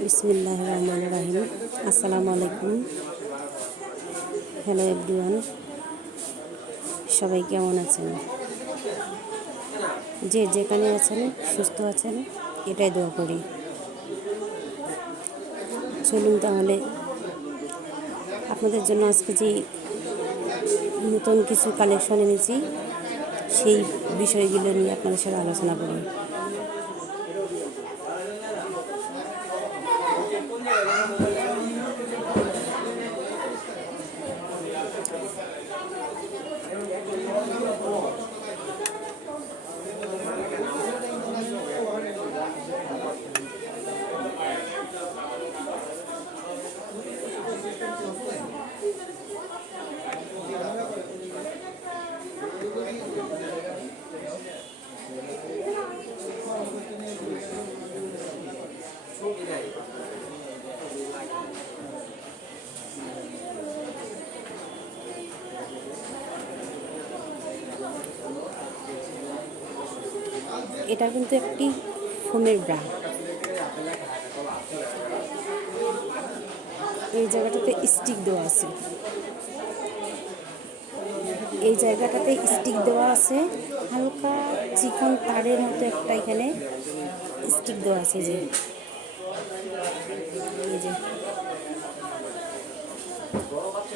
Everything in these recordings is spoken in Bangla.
বিসমিল্লাহির রহমানির রহিম। আসসালামু আলাইকুম। হ্যালো এভরিওয়ান, সবাই কেমন আছেন? যে যেখানে আছেন সুস্থ আছেন এটাই দোয়া করি। চলুন তাহলে আপনাদের জন্য আজকে যে নতুন কিছু কালেকশন এনেছি সেই বিষয়গুলো নিয়ে আপনাদের সাথে আলোচনা করি। এটা কিন্তু একটি ফোমের ব্রা। এই জায়গাটাতে স্টিক দেওয়া আছে, এই জায়গাটাতে স্টিক দেওয়া আছে, হালকা চিকন তারের মতো একটা এখানে স্টিক দেওয়া আছে। যে এই যে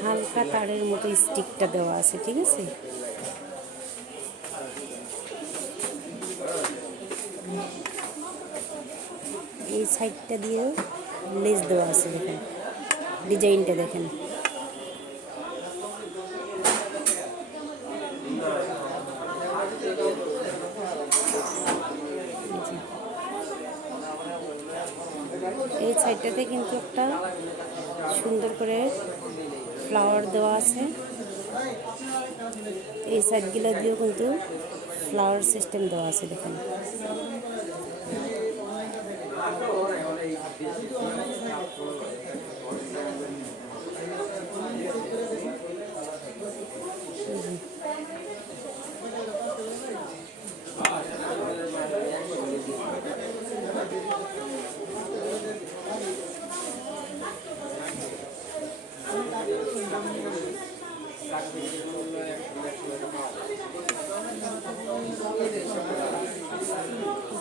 হালকা তারের মতো স্টিকটা দেওয়া আছে, ঠিক আছে। এই সাইডটা দিয়েও লেস দেওয়া আছে, দেখেন ডিজাইনটা দেখেন। এই সাইডটাতে কিন্তু একটা সুন্দর করে ফ্লাওয়ার দেওয়া আছে, এই সাইডগুলো দিয়েও কিন্তু ফ্লাওয়ার সিস্টেম দেওয়া আছে, দেখেন।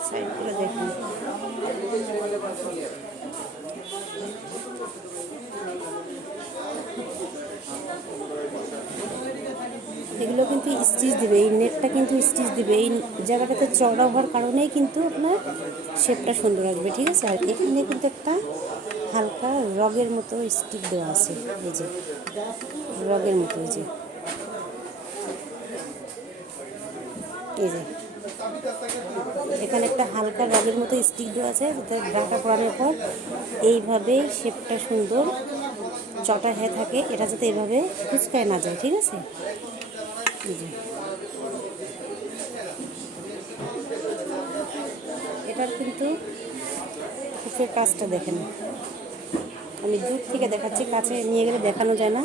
সাইডগুলো দেখুন, এগুলো কিন্তু স্টিচ দিবে, এই নেটটা কিন্তু স্টিচ দিবে। এই জায়গাটাতে চওড়া হওয়ার কারণেই কিন্তু আপনার শেপটা সুন্দর আসবে, ঠিক আছে। আর এখানে কিন্তু একটা হালকা রগের মতো স্টিক দেওয়া আছে, এই যে রগের মতো, এই যে এখানে একটা হালকা রগের মতো স্টিক দেওয়া আছে, যাতে ব্রাটা পরানোর পর এইভাবে শেপটা সুন্দর চটা হয়ে থাকে, এটা যাতে এভাবে কুচকায় না যায়, ঠিক আছে। এই যে এটার কিন্তু কুচের কাজটা দেখেন, আমি দূর থেকে দেখাচ্ছি, কাছে নিয়ে গেলে দেখানো যায় না,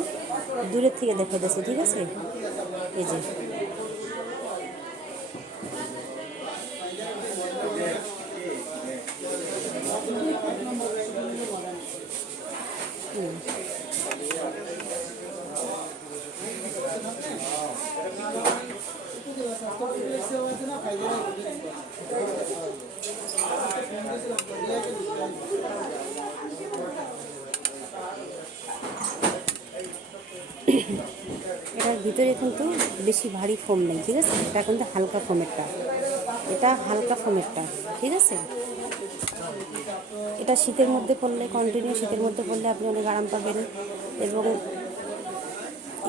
দূরের থেকে দেখা যাচ্ছে, ঠিক আছে। এই যে এটার ভিতরে কিন্তু বেশি ভারী ফোম নেই, ঠিক আছে। এটা কিন্তু হালকা ফোমেরটা, এটা হালকা ফোমেরটা, ঠিক আছে। এটা শীতের মধ্যে পরলে, কন্টিনিউ শীতের মধ্যে পরলে আপনি অনেক আরাম পাবেন, এবং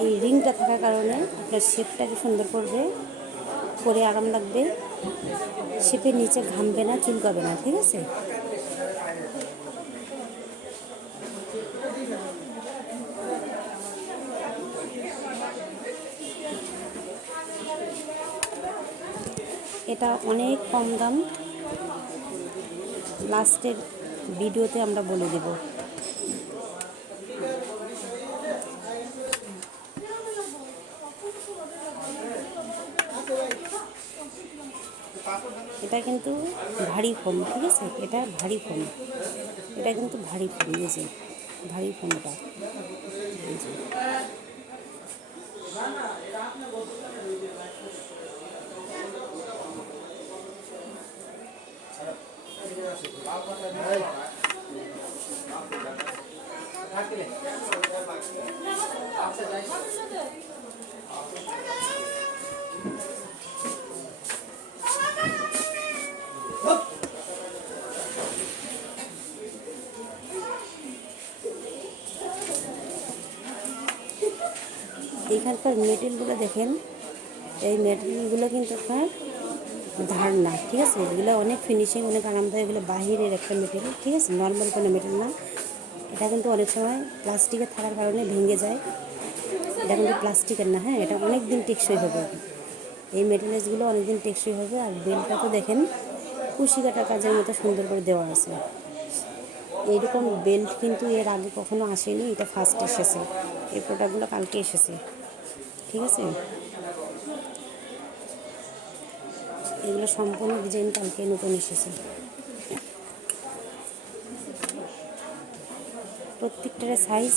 এই রিংটা থাকার কারণে আপনার শেপটাকে সুন্দর করবে, পরে আরাম লাগবে, শেপের নিচে ঘামবে না, চুলকাবে না, ঠিক আছে। এটা অনেক কম দাম, লাস্টের ভিডিওতে আমরা বলে দেব। এটা কিন্তু ভারী ফোম, ঠিক আছে, এটা ভারী ফোম, এটা কিন্তু ভারী ফোম, এই যে ভারী ফোমটা, এই যে। এইখানকার মেটেরিয়ালগুলো দেখেন, এই মেটেরিয়ালগুলো কিন্তু আপনার ধার না, ঠিক আছে, এগুলো অনেক ফিনিশিং, অনেক আরামদায়ক, এগুলো বাহিরের একটা মেটেরিয়াল, ঠিক আছে, নর্মাল কোনো মেটেরিয়াল না। এটা কিন্তু অনেক সময় প্লাস্টিকের থাকার কারণে ভেঙে যায়, এটা কিন্তু প্লাস্টিকের না, হ্যাঁ, এটা অনেক দিন টেকসই হবে, এই মেটেরিয়ালসগুলো অনেক দিন টেকসই হবে। আর বেলটা তো দেখেন কুশি কাটা কাজের মতো সুন্দর করে দেওয়া আছে। এইরকম বেল্ট কিন্তু এর আগে কখনো আসেনি, এটা ফার্স্ট এসেছে, এই প্রোডাক্টগুলো কালকে এসেছে, ঠিক আছে। এগুলো সম্পূর্ণ ডিজাইন কালকে নতুন এসেছে। প্রত্যেকটার সাইজ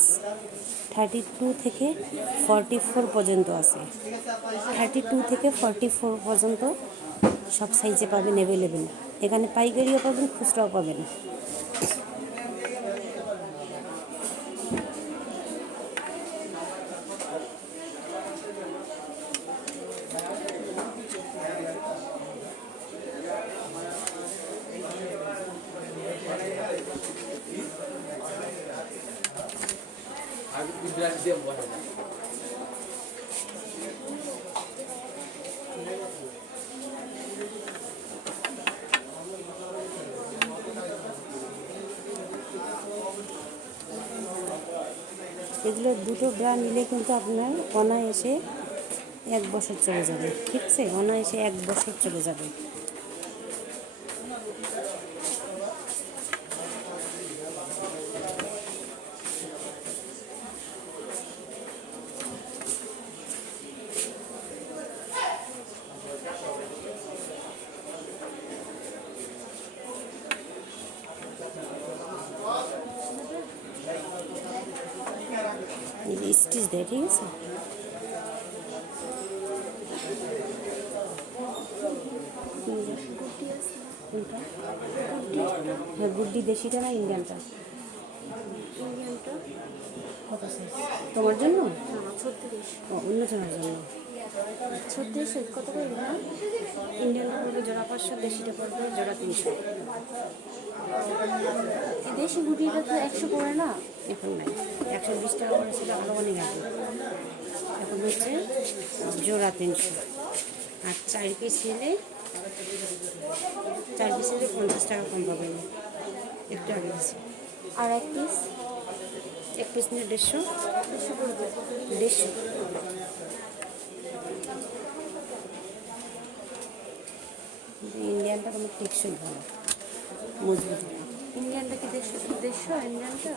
32 থেকে 44 পর্যন্ত আছে, 32 থেকে 44 পর্যন্ত সব সাইজে পাবেন অ্যাভেলেবেল। এখানে পাইকারিও পাবেন, খুচরাও পাবেন। এগুলো দুটো ব্রা নিলে কিন্তু আপনার অনায়াসে 1 বছর চলে যাবে, ঠিক আছে, অনায়াসে 1 বছর চলে যাবে। স্টিচ দেয়, ঠিক আছে। হ্যাঁ, গুড্ডি দেশিটা না ইন্ডিয়ানটা? কত সাইজ তোমার জন্য? ও, অন্য জনের জন্য 36 কত করে না? ইন্ডিয়ানটা পড়বে জোড়া 500, দেশিটা পড়বে জোড়া 300। দেশি গুটিটা তো 100 করে না? এখন নাই, 120 টাকা করে ছিল আরও অনেক আগে, এখন হচ্ছে জোড়া 300। আর 4 পিস নিলে 50 টাকা কম পাবেন, একটু আগে আছে। আর এক পিস? এক পিস নিলে 150, 150। ইন্ডিয়ানটা কোনো টেকসই ভালো, মজবুত। ইন্ডিয়ানটা কি 150?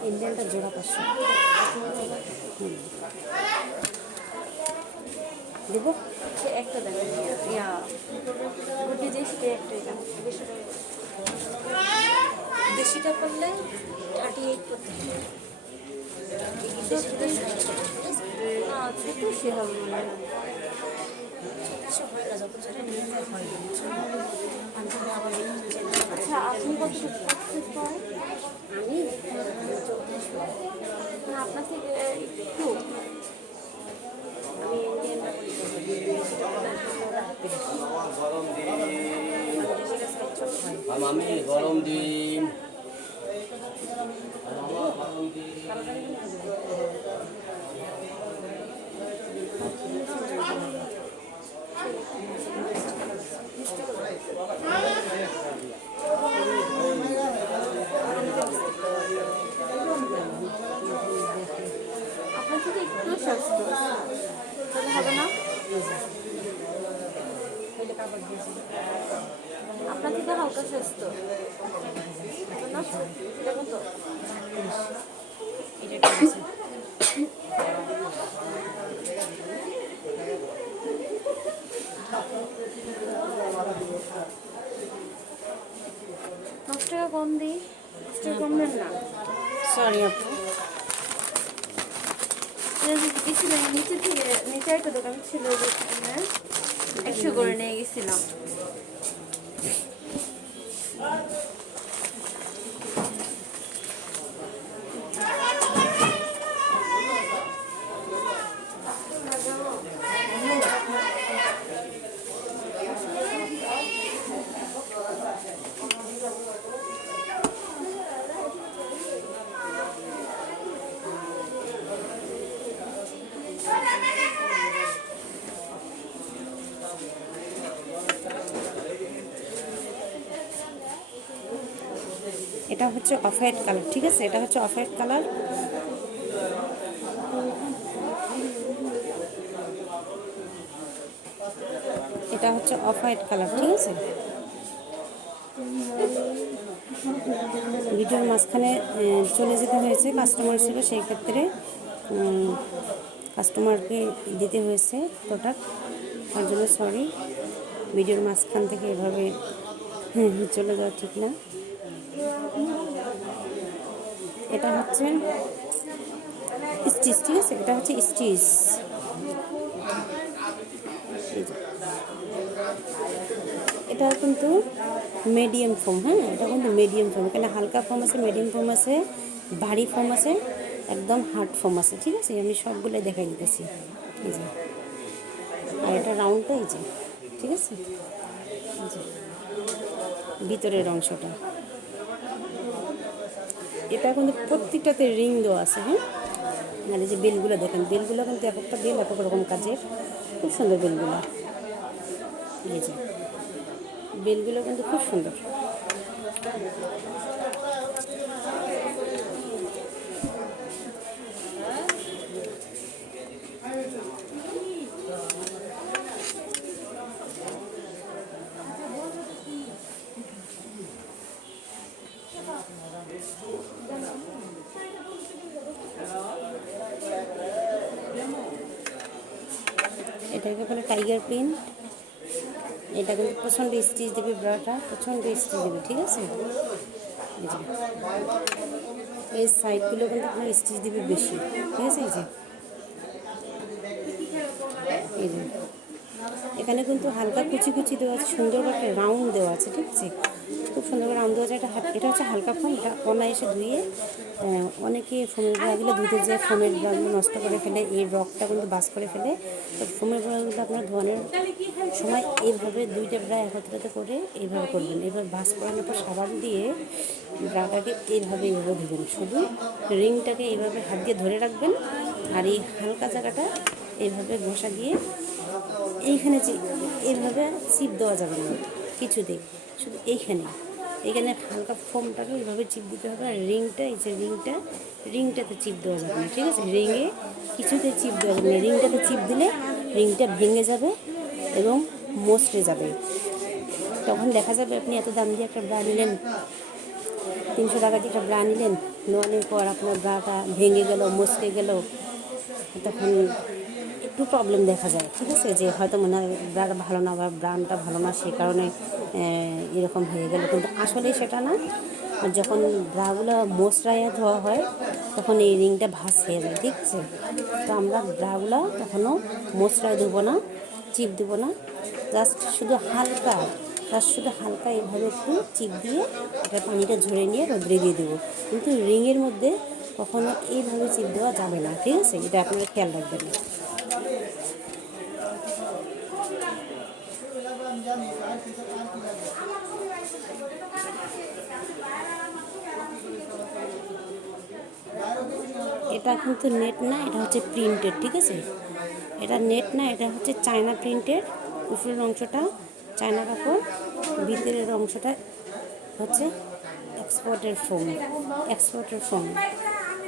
ইন্ডিয়ানটা জোড়া 500 দেবো। সে একটা দেবেন, ইয়া গুটি দেশিটা একটাই দাম 200 টাকা। দেশিটা করলে 38 করতে হবে। না ছোট সে হবে মনে হয়। আচ্ছা আপনি কত করেন? আমি না আপনার থেকে একটু আমি ইন্ডিয়ানটা আমি গরম দিন আপনার থেকে একটু সস্তা তাহলে হবে না? আপনার থেকে হালকা সস্তা না? এটা কত? কম দিই, একটু কম দেন না। সরি আপু। গেছিলাম নিচে থেকে, নিচে একটা দোকান ছিল যেখানে 100 করে নিয়ে গেছিলাম। এটা হচ্ছে অফ হোয়াইট কালার, ঠিক আছে, এটা হচ্ছে অফ হোয়াইট কালার। এটা হচ্ছে অফ হোয়াইট কালার, ঠিক আছে। ভিডিওর মাঝখানে চলে যেতে হয়েছে, কাস্টমার ছিল, সেই ক্ষেত্রে কাস্টমারকে দিতে হয়েছে প্রোডাক্ট, তার জন্য সরি। ভিডিওর মাঝখান থেকে এভাবে চলে যাওয়া ঠিক না। এটা হচ্ছে স্টিচ, ঠিক আছে, এটা হচ্ছে স্টিচ। এটা কিন্তু মিডিয়াম ফোম, হ্যাঁ, এটা কিন্তু মিডিয়াম ফোম। এখানে হালকা ফোম আছে, মিডিয়াম ফোম আছে, ভারী ফোম আছে, একদম হার্ড ফোম আছে, ঠিক আছে। আমি সবগুলোই দেখাই দিতেছি, এই যে। আর এটা রাউন্ডটা এই যে, ঠিক আছে, এই যে ভিতরের অংশটা। এটা কিন্তু প্রত্যেকটাতে রিং দেওয়া আছে, হ্যাঁ। আর এই যে বেলগুলো দেখেন, বেলগুলো কিন্তু এক একটা বেল এক এক রকম কাজের, খুব সুন্দর বেলগুলো। এই যে বেলগুলো কিন্তু খুব সুন্দর। এটাকে বলে টাইগার প্রিন্ট। এটা কিন্তু প্রচণ্ড স্টিচ দেবে, ব্রাটা প্রচণ্ড স্টিচ দেবে, ঠিক আছে। এই যে এই সাইডগুলো কিন্তু আপনার স্টিচ দেবে বেশি, ঠিক আছে। এই যে এই যে এখানে কিন্তু হালকা কুচি কুচি দেওয়া আছে, সুন্দর একটা রাউন্ড দেওয়া আছে, ঠিক আছে, খুব সুন্দর করে রাউন্ড দেওয়া আছে। এটা হচ্ছে হালকা ফোম, এটা অনায়াসে ধুয়ে অনেকে ফোমের ব্রাগুলো ধুতে যায়, ফোমের ব্রাগুলো নষ্ট করে ফেলে, এই রকটা কিন্তু বাস করে ফেলে। তো ফোমের ব্রাগুলো আপনার ধোয়ানোর সময় এইভাবে দুইটা ব্রা একত্রিত করে এইভাবে করবেন, এইভাবে বাস করানোর পর সাবান দিয়ে ব্রাটাকে এইভাবে ধুবেন। শুধু রিংটাকে এইভাবে হাত দিয়ে ধরে রাখবেন, আর এই হালকা জায়গাটা এইভাবে ঘষা দিয়ে এইখানে এইভাবে চিপ দেওয়া যাবে না কিছুতেই, শুধু এইখানে হালকা ফোমটাকে এইভাবে চিপ দিতে হবে। আর রিংটা, এই যে রিংটাতে চিপ দেওয়া যাবে না, ঠিক আছে। রিংয়ে কিছুতে চিপ দেওয়া যাবে না, রিংটাতে চিপ দিলে রিংটা ভেঙে যাবে এবং মচড়ে যাবে। তখন দেখা যাবে আপনি এত দাম দিয়ে একটা ব্রা নিলেন, 300 টাকা দিয়ে একটা ব্রা নিলেন, নেওয়ানোর পর আপনার ব্রাটা ভেঙে গেল, মচড়ে গেল, তখন একটু প্রবলেম দেখা যায়, ঠিক আছে। যে হয়তো মনে হয় ব্রাটা ভালো না বা ব্র্যান্ডটা ভালো না, সেই কারণে এরকম হয়ে গেল, কিন্তু আসলে সেটা না। আর যখন ব্রাগুলো মশরাইয়া ধোয়া হয় তখন এই রিংটা ভাঁজ হয়ে যায়, ঠিক আছে। তো আমরা ব্রাগুলো কখনও মশরায় দেবো না, চিপ দেবো না, জাস্ট শুধু হালকা এইভাবে একটু চিপ দিয়ে এটা পানিটা ঝরে নিয়ে রোদ্রে দিয়ে দেবো। কিন্তু রিংয়ের মধ্যে কখনো এইভাবে চিপ দেওয়া যাবে না, ঠিক আছে, এটা আপনারা খেয়াল রাখবেন। এটা কিন্তু নেট না, এটা হচ্ছে প্রিন্টেড, ঠিক আছে। এটা নেট না, এটা হচ্ছে চায়না প্রিন্টেড। উপরের অংশটা চায়না কাপড়, ভিতরের অংশটা হচ্ছে এক্সপোর্টের ফোম,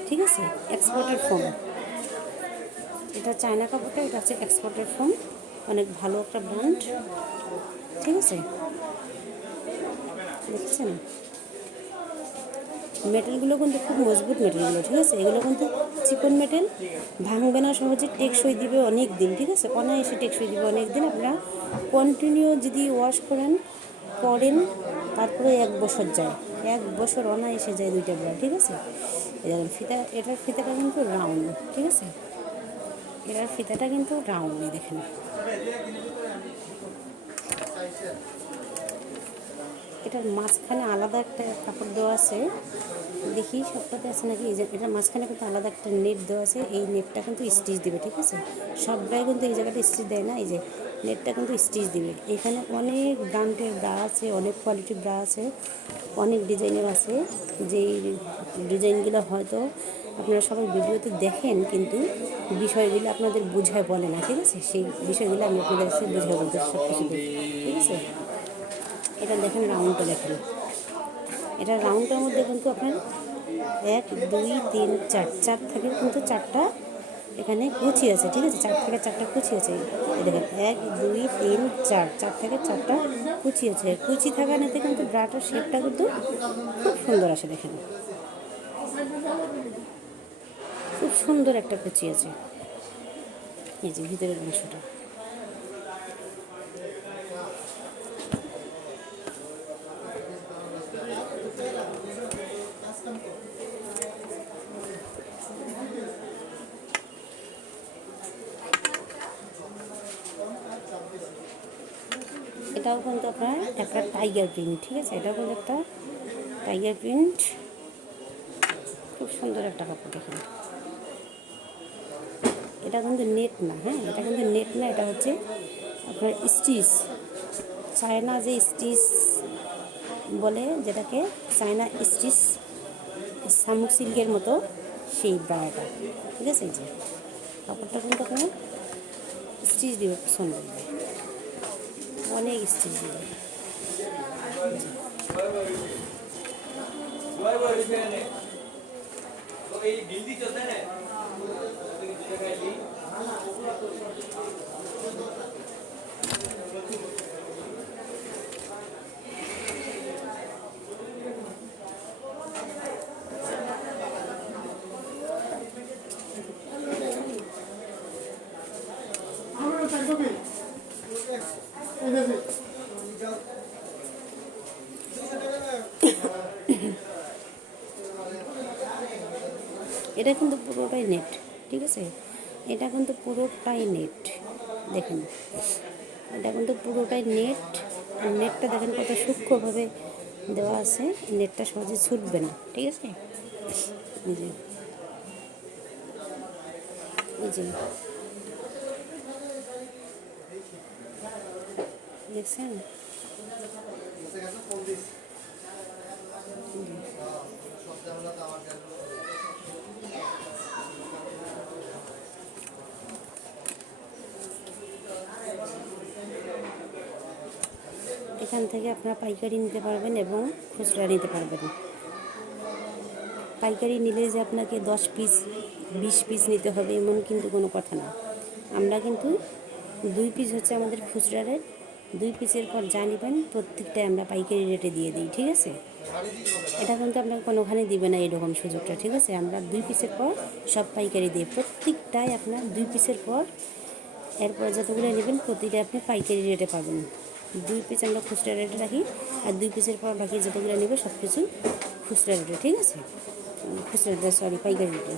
ঠিক আছে, এক্সপোর্টের ফোম। এটা চায়না কাপড়টা, এটা হচ্ছে এক্সপোর্টের ফোম, অনেক ভালো একটা ব্র্যান্ড, ঠিক আছে। দেখছেন মেটেলগুলো কিন্তু খুব মজবুত মেটেলগুলো, ঠিক আছে। এগুলো কিন্তু চিকন মেটেল, ভাঙবে না সহজে, টেকসই দিবে অনেক দিন, ঠিক আছে, অনায়াসে টেকসই দিবে অনেক দিন। আপনারা কন্টিনিউ যদি ওয়াশ করেন, পরেন, তারপরে 1 বছর যায়, 1 বছর অনায়াসে যায় 2টা ব্রা, ঠিক আছে। এই দেখুন ফিতা, এটার ফিতাটা কিন্তু রাউন্ড, ঠিক আছে। এটার ফিতাটা কিন্তু রাউন্ড, দেখেন। এটার মাঝখানে আলাদা একটা কাপড় দেওয়া আছে, দেখি সবটাতে আছে নাকি। এই যে এটার মাঝখানে কিন্তু আলাদা একটা নেট দেওয়া আছে, এই নেটটা কিন্তু স্টিচ দিবে, ঠিক আছে। সবটাই কিন্তু এই জায়গাটা স্টিচ দেয় না, এই যে নেটটা কিন্তু স্টিচ দিবে। এখানে অনেক ব্র্যান্ডের ব্রা আছে, অনেক কোয়ালিটির ব্রা আছে, অনেক ডিজাইনের আছে। যেই ডিজাইনগুলো হয়তো আপনারা সবাই ভিডিওতে দেখেন, কিন্তু বিষয়গুলো আপনাদের বুঝায় বলে না, ঠিক আছে। সেই বিষয়গুলো আমি আপনাদের কাছে বুঝাই বলতে সব কিছু, ঠিক আছে। এটা দেখেন, রাউন্ডটা দেখেন। এটা রাউন্ডটার মধ্যে কিন্তু আপনার 1 2 3 4 4 থেকে কিন্তু 4টা এখানে কুচি আছে, ঠিক আছে। 4 থেকে 4টা কুচি আছে, এই দেখেন 1 2 3 4, 4 থেকে 4টা কুচি আছে। কুচি থাকানেতে কিন্তু ব্রাটার শেপটা কিন্তু খুব সুন্দর আসে, দেখেন খুব সুন্দর একটা কুচি আছে। এই যে ভিতরের অংশটা, এটাও কিন্তু আপনার একটা টাইগার প্রিন্ট, ঠিক আছে। এটাও কিন্তু একটা টাইগার প্রিন্ট, খুব সুন্দর একটা কাপড়, দেখুন। এটা কিন্তু নেট না, হ্যাঁ, এটা কিন্তু নেট না, এটা হচ্ছে আপনার স্টিচ, চায়না যে স্টিচ বলে, যেটাকে চায়না স্টিচ, শামুক সিল্কের মতো সেই ব্রাটা, ঠিক আছে। এই যে কাপড়টা কিন্তু আপনার স্টিচ দিবে, সুন্দর দিবে, অনেক স্টিচ দিবে। এটা কিন্তু পুরোটাই নেট, ঠিক আছে। এটা কিন্তু পুরোটাই নেট, দেখেন। এটা কিন্তু পুরোটাই নেট। আর নেটটা দেখেন কত সূক্ষ্মভাবে দেওয়া আছে, নেটটা সহজে ছুটবে না, ঠিক আছে। এই যে এই যে দেখছেন, এখান থেকে আপনারা পাইকারি নিতে পারবেন এবং খুচরা নিতে পারবেন। পাইকারি নিলে যে আপনাকে 10 পিস 20 পিস নিতে হবে এমন কিন্তু কোনো কথা না। আমরা কিন্তু 2 পিস হচ্ছে আমাদের খুচরা রেট, 2 পিসের পর যা নেবেন প্রত্যেকটাই আমরা পাইকারি রেটে দিয়ে দিই, ঠিক আছে। এটা কিন্তু আপনাকে কোনোখানে দিবে না এরকম সুযোগটা, ঠিক আছে। আমরা 2 পিসের পর সব পাইকারি দিই, প্রত্যেকটাই আপনার 2 পিসের পর, এরপর যতগুলো নেবেন প্রতিটা আপনি পাইকারি রেটে পাবেন। 2 পিস আমরা খুচরা রেটে রাখি, আর 2 পিসের পর বাকি যতগুলো নেবে সব কিছু খুচরা রেটে, ঠিক আছে। খুচরা রেটে, সরি, পাইকারি রেটে।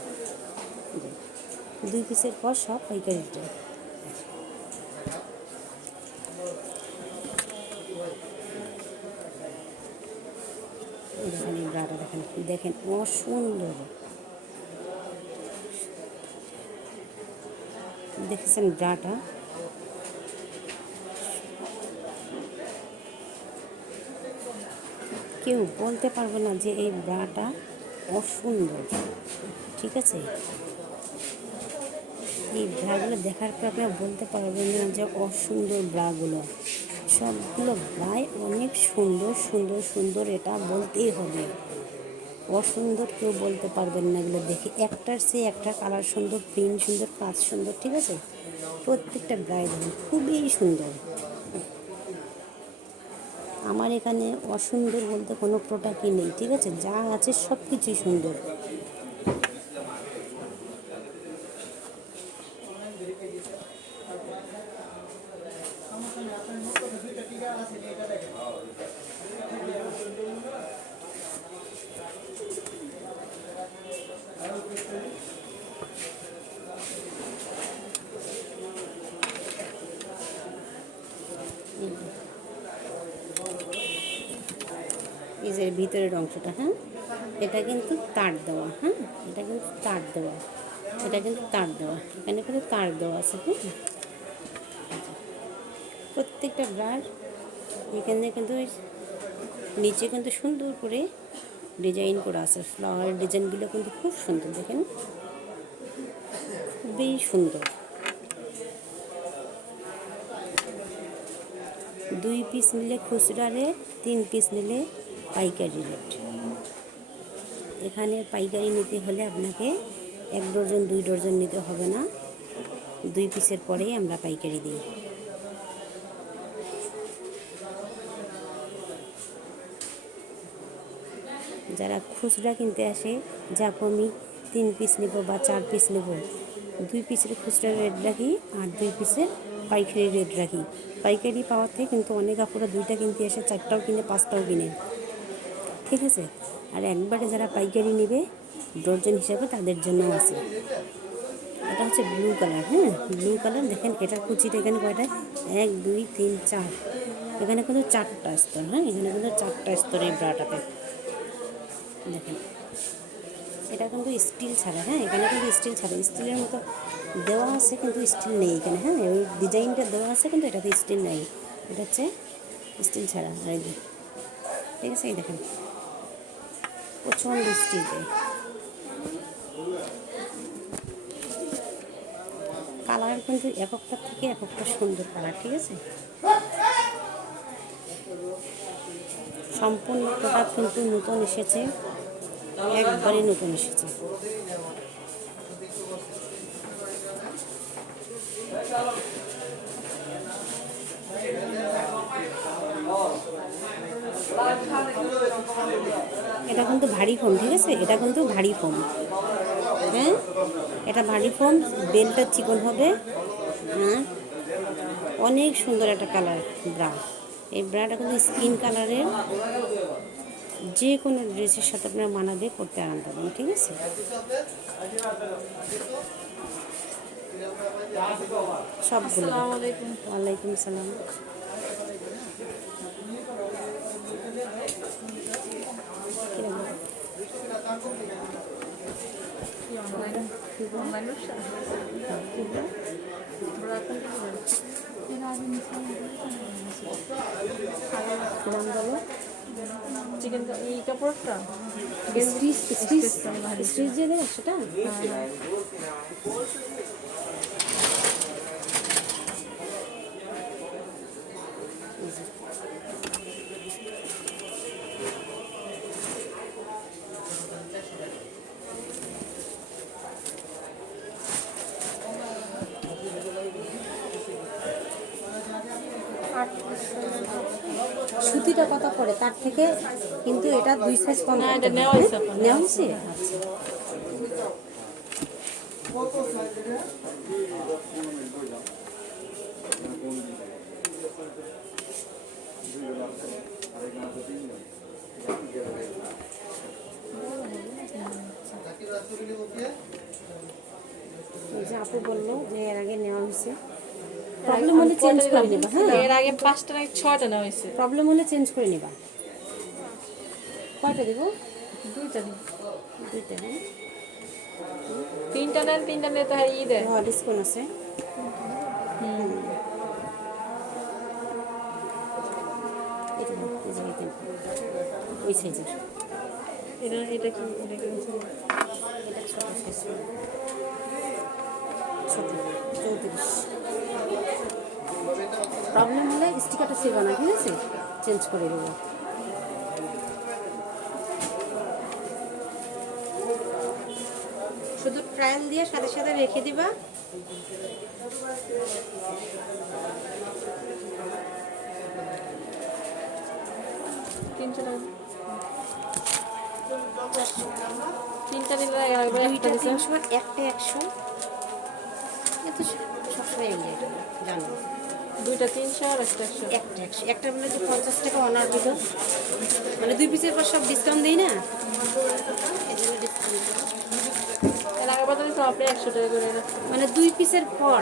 2 পিসের পর সব পাইকারি রেটে। দেখেন এই ব্রাটা, দেখেন দেখেন, অসুন্দর, দেখেছেন ব্রাটা। কেউ বলতে পারবে না যে এই ব্রাটা অসুন্দর, ঠিক আছে। এই ব্রাগুলো দেখার পর আপনারা বলতে পারবেন না যে অসুন্দর ব্রাগুলো। সবগুলো ব্রাই অনেক সুন্দর সুন্দর সুন্দর, এটা বলতেই হবে। অসুন্দর কেউ বলতে পারবেন না এগুলো দেখে। একটার চেয়ে একটা কালার সুন্দর, প্রিন্ট সুন্দর, কাজ সুন্দর, ঠিক আছে। প্রত্যেকটা ব্রাই দেখুন খুবই সুন্দর। আমার এখানে অসুন্দর বলতে কোনো প্রোডাক্টই নেই, ঠিক আছে। যা আছে সব কিছুই সুন্দর। এই ভিতরের অংশটা, হ্যাঁ এটা কিন্তু তার দেওয়া, হ্যাঁ এটা কিন্তু তার দেওয়া, এটা কিন্তু তার দেওয়া, এখানে কিন্তু তার দেওয়া আছে, হ্যাঁ প্রত্যেকটা ব্রার এখানে কিন্তু নিচে কিন্তু সুন্দর করে ডিজাইন করা আছে, ফ্লাওয়ার ডিজাইনগুলো কিন্তু খুব সুন্দর, দেখেন খুবই সুন্দর। 2 পিস নিলে খুচরা রেট, 3 পিস নিলে পাইকারি রেট। এখানে পাইকারি নিতে হলে আপনাকে 1 ডজন 2 ডজন নিতে হবে না, 2 পিসের পরেই আমরা পাইকারি দিই। যারা খুচরা কিনতে আসে, যা আমি 3 পিস নেব বা 4 পিস নেব, 2 পিসের খুচরা রেট রাখি আর 2 পিসের পাইকারি রেট রাখি। পাইকারি পাওয়ার থেকে কিন্তু অনেক আপুরা 2টা কিনতে আসে, 4টাও কিনে, 5টাও কিনে, ঠিক আছে। আর একবারে যারা পাইকারি নেবে ডজন হিসাবে তাদের জন্য আছে। এটা হচ্ছে ব্লু কালার, হ্যাঁ ব্লু কালার, দেখেন এটার কুচিটা এখানে কয়টা, 1 2 3 4, এখানে কিন্তু 4টা স্তর, হ্যাঁ এখানে কিন্তু 4টা স্তর এই ব্রাটাতে, দেখেন এটা কিন্তু স্টিল ছাড়া, হ্যাঁ এখানে কিন্তু স্টিল ছাড়া, স্টিলের মতো দেওয়া আছে কিন্তু স্টিল নেই এখানে, হ্যাঁ ওই ডিজাইনটা দেওয়া আছে কিন্তু এটাতে স্টিল নেই, এটা হচ্ছে স্টিল ছাড়া। আর এই যে ঠিক আছে, এই দেখেন প্রচণ্ড স্টিল, কালার কিন্তু এককটা থেকে এককটা সুন্দর কালার, ঠিক আছে। সম্পূর্ণ প্রোডাক্ট কিন্তু নতুন এসেছে, একবারে নতুন এসেছে। এটা কিন্তু ভারী ফোম, ঠিক আছে, এটা কিন্তু ভারী ফোম, হ্যাঁ এটা ভারী ফোম, বেলটা চিকন হবে, হ্যাঁ অনেক সুন্দর একটা কালার ব্রা। এই ব্রাটা কিন্তু স্কিন কালারের, যে কোনো ড্রেসের সাথে আপনার মানাবে, পরতে আরাম পাবেন, ঠিক আছে। সবগুলো। ওয়ালাইকুম আসসালাম। চিকেন এই কাপড়টা স্টিচ দিয়ে দেবে সেটা, সুতিটা কত পড়ে তার থেকে কিন্তু এটা 2 সাইজ কম, এটা নেওয়া হয়েছে, নেওয়া হয়েছে, আচ্ছা। যে আপু বললো যে এর আগে নেওয়া হয়েছে, প্রবলেম হলে চেঞ্জ করে নেবা, হ্যাঁ এর আগে 5টা নাকি 6টা নেওয়া হয়েছে, প্রবলেম হলে চেঞ্জ করে নেবা। কয়টা দেবো? 2টা দিন, 2টা, হ্যাঁ 3টা নেন, 3টা নিয়ে তো ই দেয়, ডিসকাউন্ট আছে। এটা না, এই যে এটা ওই সাইজের, এটা এটা কি, এটা কি এটা ছোট সাইজ, ছোট 34। প্রবলেম হলে স্টিকারটা ছিল না, ঠিক আছে, চেঞ্জ করে দেবো। শুধু ট্রায়াল দিয়ে সাথে সাথে রেখে দিবা। তিনটা নিলে একবার একটা দিছে, 300, একটা 100, এত সবসময় এগিয়ে জানো, 2টা 300 আর একটা 100, একটা 100, একটা বলে যে 50 টাকা অনার দিল, মানে 2 পিসের পর সব ডিসকাউন্ট দিই না, এই জন্য ডিসকাউন্ট। এর আগে বলতে দিছো আপনি 100 টাকা করে রাখছেন, মানে 2 পিসের পর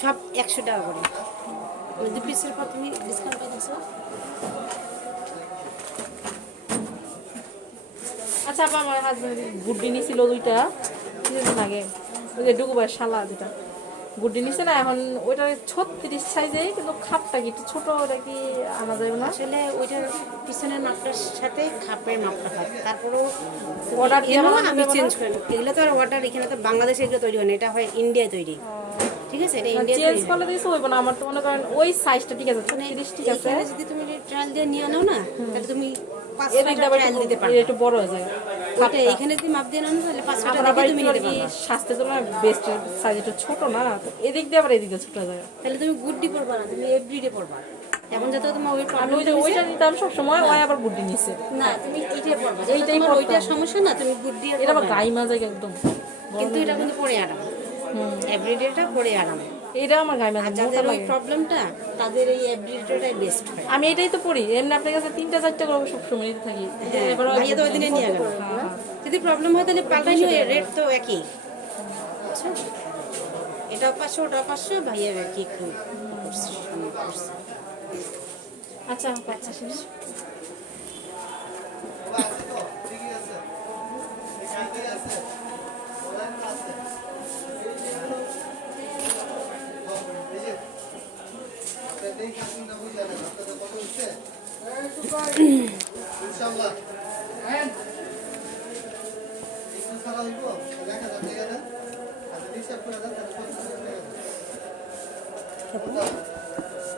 সব 100 টাকা করে, মানে 2 পিসের পর তুমি ডিসকাউন্ট পেয়ে দিচ্ছ। আচ্ছা আপা আমার হাজবেন্ড গুড্ডি নিছিল 2টা কিছুদিন আগে, ওই যে ডুগুবার শালা যেটা গুড্ডি নিছে না, এখন ওইটা 36 সাইজে, কিন্তু খাপটা কি একটু ছোট, ওটা কি আনা যাবে না? আসলে ওইটার পিছনের মাপটার সাথে খাপের মাপটা হয়, তারপরেও অর্ডার দিয়ে এগুলো বানানো আমি যাবে চেঞ্জ না? করি না। এগুলো তো আর অর্ডার এখানে তো বাংলাদেশে এগুলো তৈরি হয় না, এটা হয় ইন্ডিয়ায় তৈরি, ঠিক আছে, এটা ইন্ডিয়ায় চেঞ্জ তৈরি। করলে দিয়েছে হইব না, আমার তো মনে করেন ওই সাইজটা ঠিক আছে, 36 ঠিক আছে, এখানে যদি তুমি ট্রায়াল দিয়ে নিয়ে নাও না, তাহলে তুমি এদিক 5-6টা দিয়ে আবার ট্রায়াল দিতে একটু পারবে। একটু বড় হয়ে যায় ওইটা এখানে যদি মাপ দিয়ে নাও না, তাহলে 5-6টা আমার দেখে আবার তুমি একটু নিতে আর কি পারবে। স্বাস্থ্যের জন্য বেস্ট সাইজ একটু ছোট না, তো এদিক দিয়ে আবার এদিক দিয়ে ছোট হয়ে যায়। তাহলে তুমি গুড্ডি পরবা না, তুমি এভরিডে পরবা। এখন যত তোমার ওই আমি প্রবলেম ওই যে ওইটা নিতাম সবসময়, ওই আবার গুড্ডি নিছে, না, তুমি এইটাই পরবা, এইটাই এইটাই পরতাম। ওইটা সমস্যা না, তুমি গুড্ডি আর এটা আবার পরবা না। গাই মাজা একদম, কিন্তু এটা কিন্তু পরে আরাম, এভরিডেটা পরে আরাম। এটা আমার গাই মাজা আর মোটা যাদের ওই লাগে। প্রবলেমটা, তাদের এই এভরিডেটাই বেস্ট হয়। আমি এটাই তো পড়ি, এমনি আপনার কাছে 3টা 4টা করে সবসময় নিতে থাকি, হ্যাঁ, এবার ভাইয়া তো ওই দিনে নিয়ে গেল। যদি প্রবলেম হয় তাহলে পাল্টাই নিয়ে, রেট তো একই। আচ্ছা, এটাও 500, ওটাও 500, ভাইয়া কি একটু করছে, সামনে করছে। আচ্ছা আচ্ছা শেষ।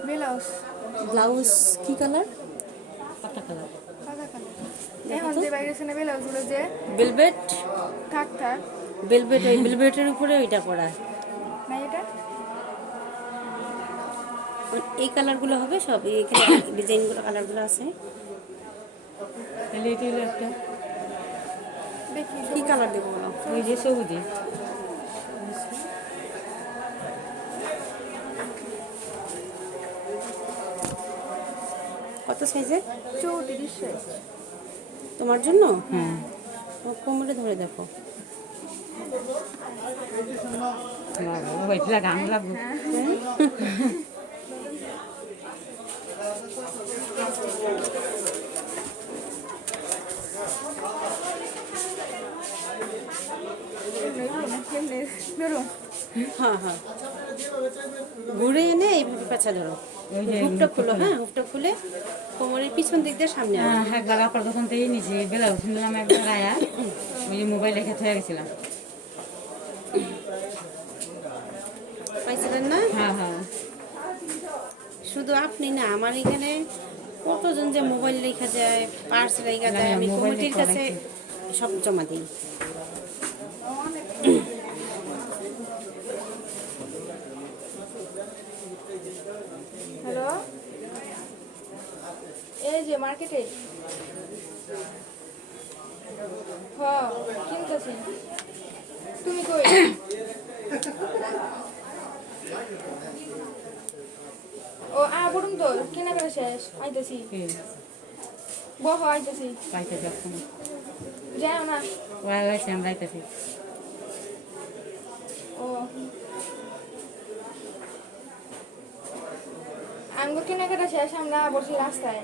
ব্লাউজ ব্লাউজ কি কালার? পাতা কালার। সাদা কালার। এখন যে বাইরে না ব্লাউজগুলো যে ভেলভেট, থাক থাক ভেলভেট, ওই ভেলভেটের উপরে ওইটা করা। না এটা এই কালারগুলো হবে সব, এখানে ডিজাইনগুলো কালারগুলো আছে। তাহলে এটা হলো একটা, দেখি কি কালার দেবো বলো? ওই যে সবুজে কত সাইজের 34 সাইজ। তোমার জন্য? ও কোমরে ধরে দেখো। ওইটা গান লাগবে। ধরো হ্যাঁ হ্যাঁ, ঘুরে এনে এইভাবে পেঁচা ধরো, হুকটা খুলো। হ্যাঁ, হুকটা খুলে কোমরের পিছন দিক দিয়ে সামনে আনো। একবার আপনার দোকান থেকে নিয়েছি ব্লাউজ, কিন্তু আমি একবার আয়া ওই যে মোবাইল রেখে থেকে গেছিলাম। পাইছিলেন না? হ্যাঁ হ্যাঁ, শুধু আপনি না, আমার এখানে কতজন যে মোবাইল রেখা যায়, পার্স রেখা যায়, আমি মোবাইল কমিটির রেখা কাছে সব জমা দিই। হ্যালো, এই যে মার্কেটে হ্যাঁ কিনতেছি। তুমি কই? ও বলুন তো, কেনাকাটা শেষ, আইতেছি। বহ, আইতেছি। পাইতে যখন যাও না। ওয়া গেছে আমরা আইতেছি। ও আঙ্গুর কেনাকাটা শেষ, আমরা বসি রাস্তায়।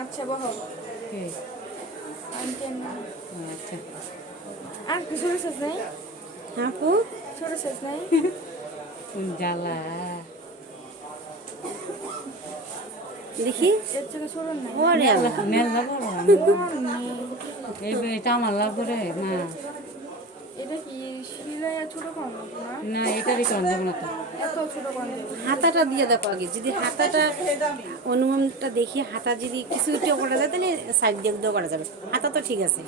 আচ্ছা বহ, আনতেন না। আচ্ছা, আর কিছু শেষ নাই? হ্যাঁ আপু, ছোট শেষ নাই? কোন জ্বালা। দেখি। এর থেকে ছোট নাই? ওরে আল্লাহ, মেলা বড় এটা আমার লাভ করে না, এটা কি শিলায় ছোট কম না? না এটারই কম দেবো না তো। এত ছোট কম হাতাটা দিয়ে দেখো আগে, যদি হাতাটা অনুমানটা দেখি, হাতা যদি কিছু একটু করা যায় তাহলে সাইড দিয়ে দিয়েও করা যাবে। হাতা তো ঠিক আছে,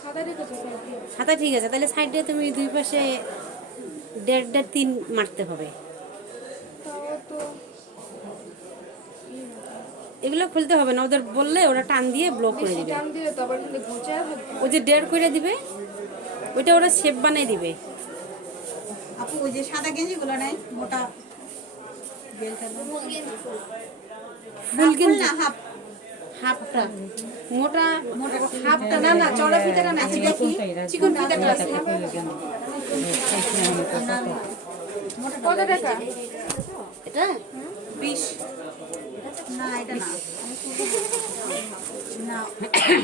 সাদা রেখেছি হাতা ঠিক আছে, তাহলে সাইড দিয়ে তুমি দুই পাশে 1.5 3 মারতে হবে। তাও তো এগুলো খুলতে হবে না, ওদের বললে ওরা টান দিয়ে ব্লক করে দিবে। টান দিলে তো আবার কিন্তু ঘুচায় থাকবে। ওই যে 1.5 করে দিবে, ওইটা ওরা শেপ বানিয়ে দিবে। আপু ওই যে সাদা গেঞ্জিগুলো নাই মোটা ফুল গেঞ্জি না হাফ হাফটা মোটা, হাফটা না না, চড়া ফিতাটা না, চিকন ফিতাটা আছে। কত টাকা? এটা 20 না এটা না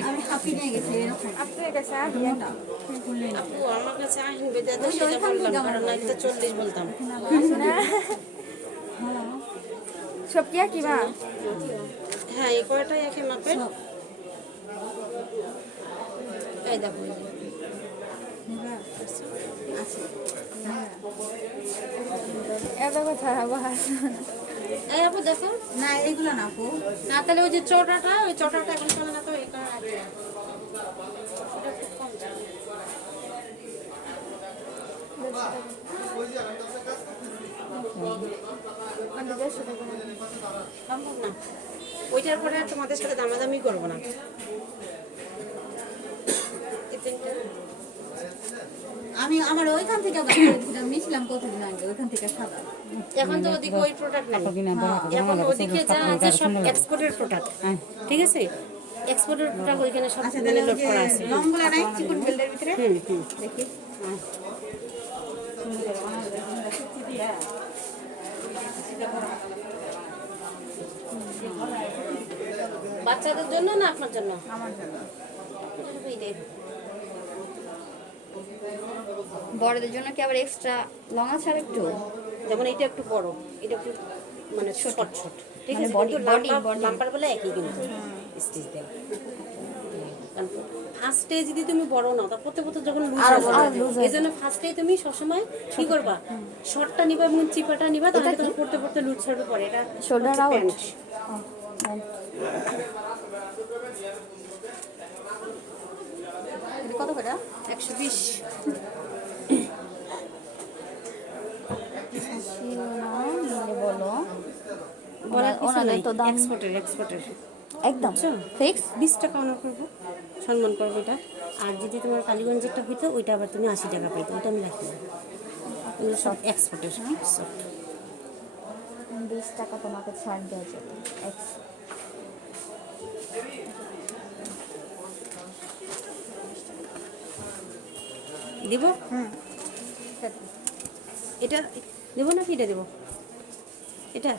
আমি হাঁপি নিয়ে গেছি এরকম আপনার কাছে আসবেন আপু আমার কাছে আহিন বেদে তো সেটা বললাম, কারণ একটা 40 বলতাম। সব কি কি মা হ্যাঁ, এই কয়টাই একই মাপের। এই দেখো, এই যে। এত কথা বাস এই আপু দেখো, না এইগুলো না আপু, না তাহলে ওই যে চটাটা, ওই চটাটা এখন চলে না তো, এই কারণে। সম্ভব না, ওইটার পরে আর তোমাদের সাথে দামাদামি করবো না। এই তিনটা। আমি আমার ওইখান থেকে নিয়েছিলাম কতদিন আগে, ওইখান থেকে সাদা। এখন তো ওদিকে ওই প্রোডাক্ট নেই, কিনা বড় এখন ওদিকে যা আছে সব এক্সপোর্টের প্রোডাক্ট। ঠিক আছে, এক্সপোর্টের প্রোডাক্ট ওইখানে সব আচ্ছা, মানে তাহলে লোড ওই যে করা আছে। লংগুলো নাই চিকন বেল্টের ভিতরে, দেখি। বাচ্চাদের জন্য না আপনার জন্য? আমার জন্য। এইটাই। বড়দের জন্য কি আবার এক্সট্রা লং আছে আর একটু যেমন এটা একটু বড়, এটা একটু মানে ছোট ছোট, ঠিক আছে। body, কিন্তু body, লাম্বার বলে একই কিন্তু স্টিচ দেয়। ফার্স্টে যদি তুমি বড় নাও, তা পড়তে পড়তে যখন লুজ হয়ে এই জন্য ফার্স্টে তুমি সবসময় কি করবা, শর্টটা নিবা এবং চিপাটা নিবা, তাহলে তখন পড়তে পড়তে লুজ ছাড়বে পরে। এটা শোল্ডার আউট প্যান্ট। এটা কত করে? 120। বলো বলার কিছু ওনাদের নাই, তো দাম এক্সপোর্টের একদম বুঝছো? ফিক্স 20 টাকা অনার করবো, সম্মান করবো এটা। আর যদি তোমার কালীগঞ্জেরটা হইতো, ওইটা আবার তুমি 80 টাকা পাইতো, ওইটা আমি রাখি না। এগুলো সব এক্সপোর্টের সফট। 20 টাকা তোমাকে ছাড় দেওয়া যাবে দিব? এটা দেবো নাকি এটা দেবো? এটা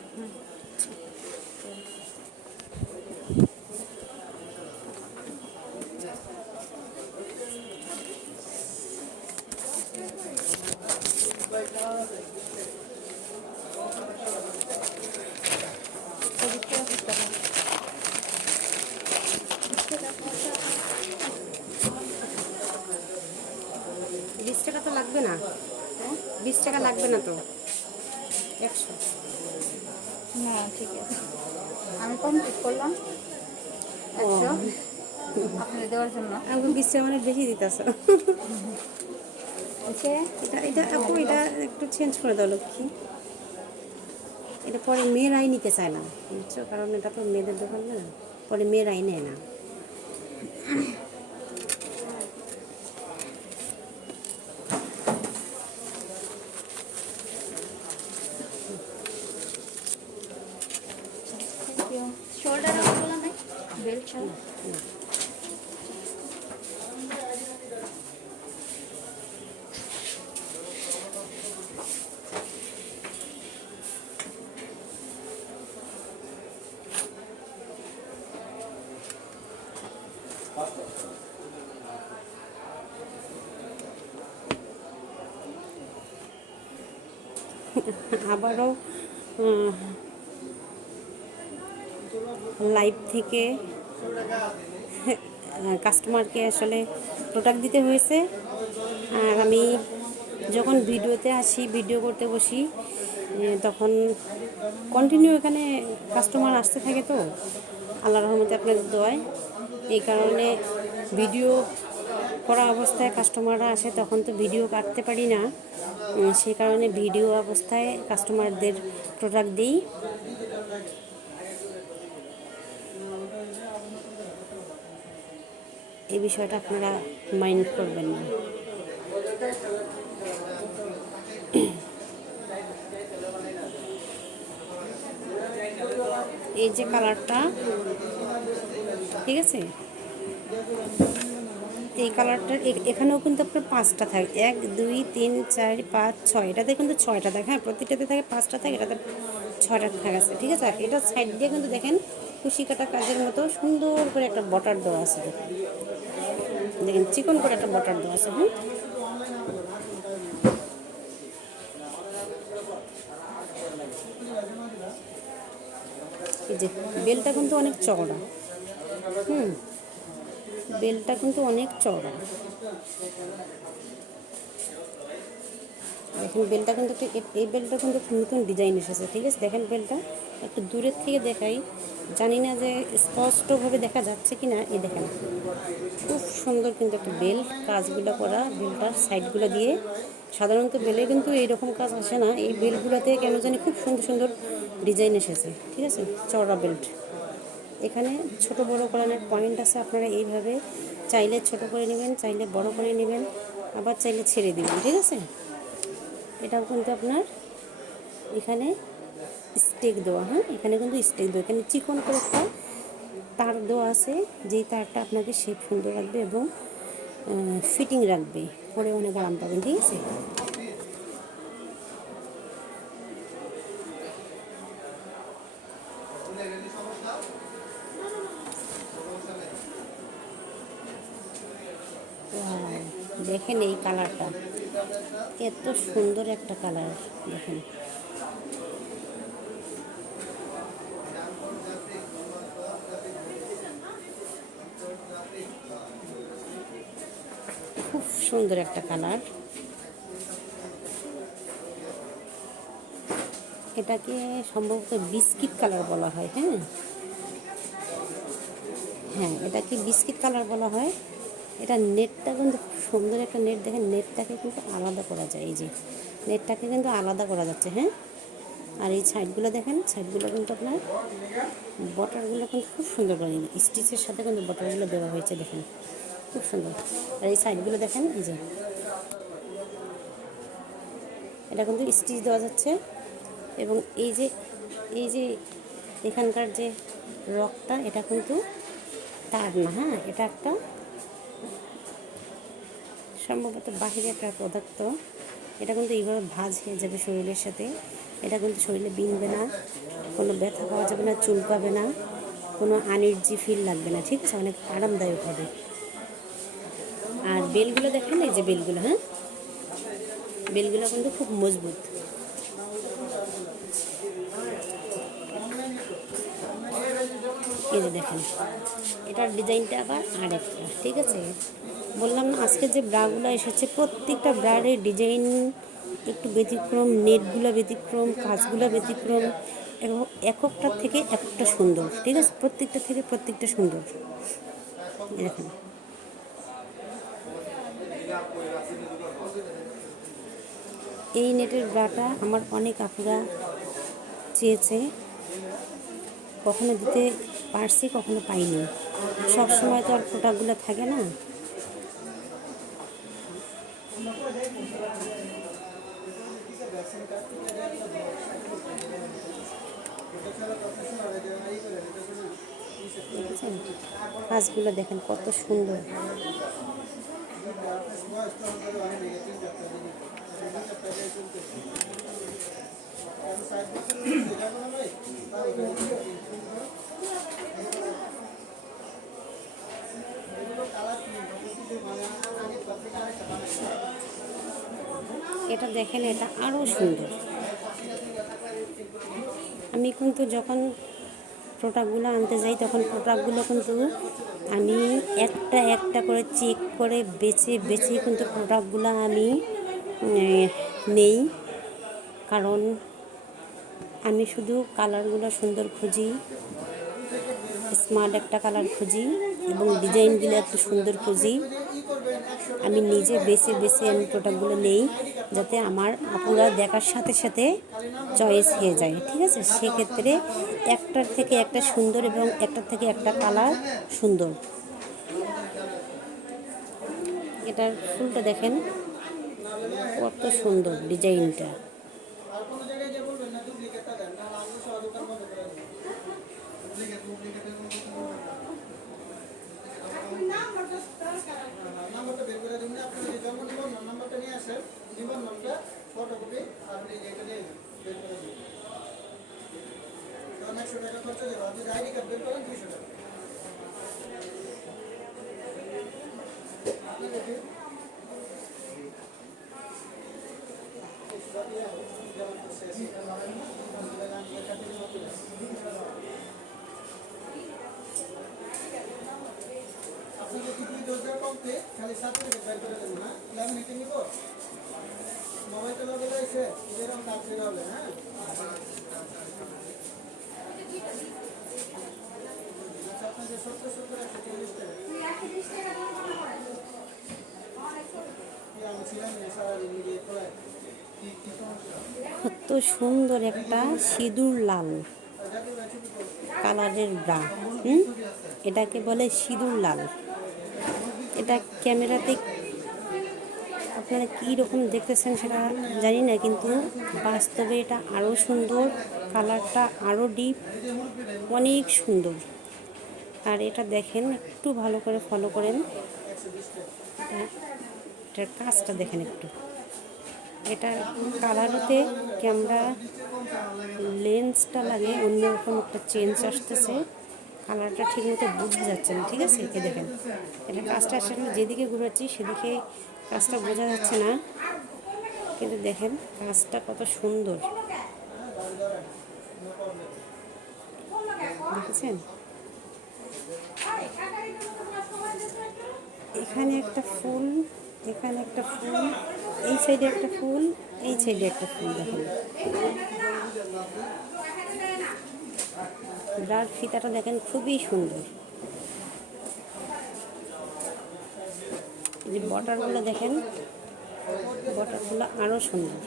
বিশ টাকা তো লাগবে না, 20 টাকা লাগবে না তো, 100। না ঠিক আছে আমি কমপ্লিট করলাম 100 আপনাদের দেওয়ার জন্য। আমাকে 20 টাকা মানে বেশি দিতেছ। ওকে এটা এটা আপু, এটা একটু চেঞ্জ করে দাও লক্ষ্মী। এটা পরে মেয়েরাই নিতে চায় না, বুঝছো? কারণ এটা তো মেয়েদের দোকান না, পরে মেয়েরাই নেয় না। শোল্ডার আউট বলা নাই বেল্ট ছাড়া আবারও লাইভ থেকে কাস্টমারকে আসলে প্রোডাক্ট দিতে হয়েছে। আর আমি যখন ভিডিওতে আসি, ভিডিও করতে বসি, তখন কন্টিনিউ এখানে কাস্টমার আসতে থাকে, তো আল্লাহর রহমতে আপনাদের দোয়ায় এই কারণে ভিডিও করা অবস্থায় কাস্টমাররা আসে, তখন তো ভিডিও কাটতে পারি না, সেই কারণে ভিডিও অবস্থায় কাস্টমারদের প্রোডাক্ট দিই। এই বিষয়টা আপনারা মাইন্ড করবেন না। এই যে কালারটা, ঠিক আছে, এই কালারটার এখানেও কিন্তু আপনার 5টা থাকে, 1 2 3 4 5 6, এটাতে কিন্তু 6টা থাকে। হ্যাঁ, প্রত্যেকটাতে থাকে 5টা থাকে, এটাতে 6টা থাকে আছে, ঠিক আছে। আর এটা সাইড দিয়ে কিন্তু দেখেন কুশি কাটা কাজের মতো সুন্দর করে একটা বর্ডার দেওয়া আছে। দেখেন চিকন করে একটা বর্ডার দেওয়া আছে। হ্যাঁ, এই যে বেলটা কিন্তু অনেক চওড়া। বেলটা কিন্তু অনেক চওড়া। দেখেন বেলটা কিন্তু এই বেলটা কিন্তু একটু নতুন ডিজাইন এসেছে। ঠিক আছে, দেখেন বেলটা একটু দূরের থেকে দেখাই, জানি না যে স্পষ্টভাবে দেখা যাচ্ছে কি না। এই দেখেন খুব সুন্দর কিন্তু একটা বেল, কাজগুলো করা বেলটার সাইডগুলো দিয়ে। সাধারণত বেলে কিন্তু এইরকম কাজ আসে না, এই বেলগুলোতে কেন জানি খুব সুন্দর সুন্দর ডিজাইন এসেছে। ঠিক আছে, চওড়া বেল্ট। এখানে ছোট বড় করানোর পয়েন্ট আছে, আপনারা এইভাবে চাইলে ছোট করে নেবেন, চাইলে বড় করে নেবেন, আবার চাইলে ছেড়ে দিবেন। ঠিক আছে, এটাও কিন্তু আপনার এখানে স্টেক দেওয়া। হ্যাঁ, এখানে কিন্তু স্টেক দেওয়া, এখানে চিকন করে একটা তার দেওয়া আছে, যেই তারটা আপনাকে শেপ সুন্দর রাখবে এবং ফিটিং রাখবে, পরে অনেক আরাম পাবেন। ঠিক আছে, দেখেন এই কালারটা এত সুন্দর একটা কালার। দেখেন খুব সুন্দর একটা কালার। এটাকে সম্ভবত বিস্কিট কালার বলা হয়। হ্যাঁ হ্যাঁ, এটাকে বিস্কিট কালার বলা হয়। এটা নেটটা কিন্তু খুব সুন্দর একটা নেট। দেখেন নেটটাকে কিন্তু আলাদা করা যায়, এই যে নেটটাকে কিন্তু আলাদা করা যাচ্ছে। হ্যাঁ, আর এই সাইডগুলো দেখেন, সাইডগুলো কিন্তু আপনার বটারগুলো কিন্তু খুব সুন্দর করে স্টিচের সাথে কিন্তু বটারগুলো দেওয়া হয়েছে। দেখেন খুব সুন্দর। আর এই সাইডগুলো দেখেন, এই যে এটা কিন্তু স্টিচ দেওয়া যাচ্ছে। এবং এই যে এখানকার যে রকটা, এটা কিন্তু তার না। হ্যাঁ, এটা একটা সম্ভবত বাহিরে একটা পদার্থ। এটা কিন্তু এইভাবে ভাঁজ হয়ে যাবে শরীরের সাথে। এটা কিন্তু শরীরে বিনবে না, কোনো ব্যথা পাওয়া যাবে না, চুলকাবে না, কোনো আনইজি ফিল লাগবে না। ঠিক আছে, অনেক আরামদায়ক হবে। আর বেলগুলো দেখেন, এই যে বেলগুলো, হ্যাঁ বেলগুলো কিন্তু খুব মজবুত। এই যে দেখেন এটার ডিজাইনটা আবার আরেকটা। ঠিক আছে, বললাম না আজকে যে ব্রাগুলো এসেছে প্রত্যেকটা ব্রারের ডিজাইন একটু ব্যতিক্রম, নেটগুলো ব্যতিক্রম, কাজগুলো ব্যতিক্রম এবং এককটার থেকে এককটা সুন্দর। ঠিক আছে, প্রত্যেকটা থেকে প্রত্যেকটা সুন্দর। দেখেন এই নেটের ব্রাটা আমার অনেক আপুরা চেয়েছে, কখনো দিতে পারছি, কখনো পাইনি। সব সময় তো আর প্রোডাক্টগুলো থাকে না। দেখেছেন কাজগুলো, দেখেন কত সুন্দর। এটা দেখেন, এটা আরও সুন্দর। আমি কিন্তু যখন প্রোডাক্টগুলো আনতে যাই তখন প্রোডাক্টগুলো কিন্তু আমি একটা একটা করে চেক করে বেছে বেছে কিন্তু প্রোডাক্টগুলো আমি নেই। কারণ আমি শুধু কালারগুলো সুন্দর খুঁজি, স্মার্ট একটা কালার খুঁজি এবং ডিজাইনগুলো একটু সুন্দর খুঁজি। আমি নিজে বেছে বেছে আমি প্রোডাক্টগুলো নেই, যাতে আমার আপুরা দেখার সাথে সাথে চয়েস হয়ে যায়। ঠিক আছে, সেক্ষেত্রে একটার থেকে একটা সুন্দর এবং একটার থেকে একটা কালার সুন্দর। এটার ফুলটা দেখেন কত সুন্দর ডিজাইনটা। কত সুন্দর একটা সিঁদুর লাল কালারের ব্রা। এটাকে বলে সিঁদুর লাল। এটা ক্যামেরাতে আপনারা কী রকম দেখতেছেন সেটা জানি না, কিন্তু বাস্তবে এটা আরও সুন্দর, কালারটা আরও ডিপ, অনেক সুন্দর। আর এটা দেখেন, একটু ভালো করে ফলো করেন, এটার কাজটা দেখেন একটু। এটা কালারতে ক্যামেরা লেন্সটা লাগে অন্যরকম একটা চেঞ্জ আসতেছে, কালারটা ঠিক মতো বোঝা যাচ্ছে না। ঠিক আছে, এ দেখেন, এটা কাজটা আসলে যেদিকে ঘুরাচ্ছি সেদিকে কাজটা বোঝা যাচ্ছে না, কিন্তু দেখেন কাজটা কত সুন্দর, দেখেছেন? এখানে একটা ফুল, এখানে একটা ফুল, এই সাইডে একটা ফুল, এই সাইডে একটা ফুল, দেখেন। ব্রার ফিতাটা দেখেন খুবই সুন্দর। এই যে বটারগুলো দেখেন, বটারগুলো আরও সুন্দর।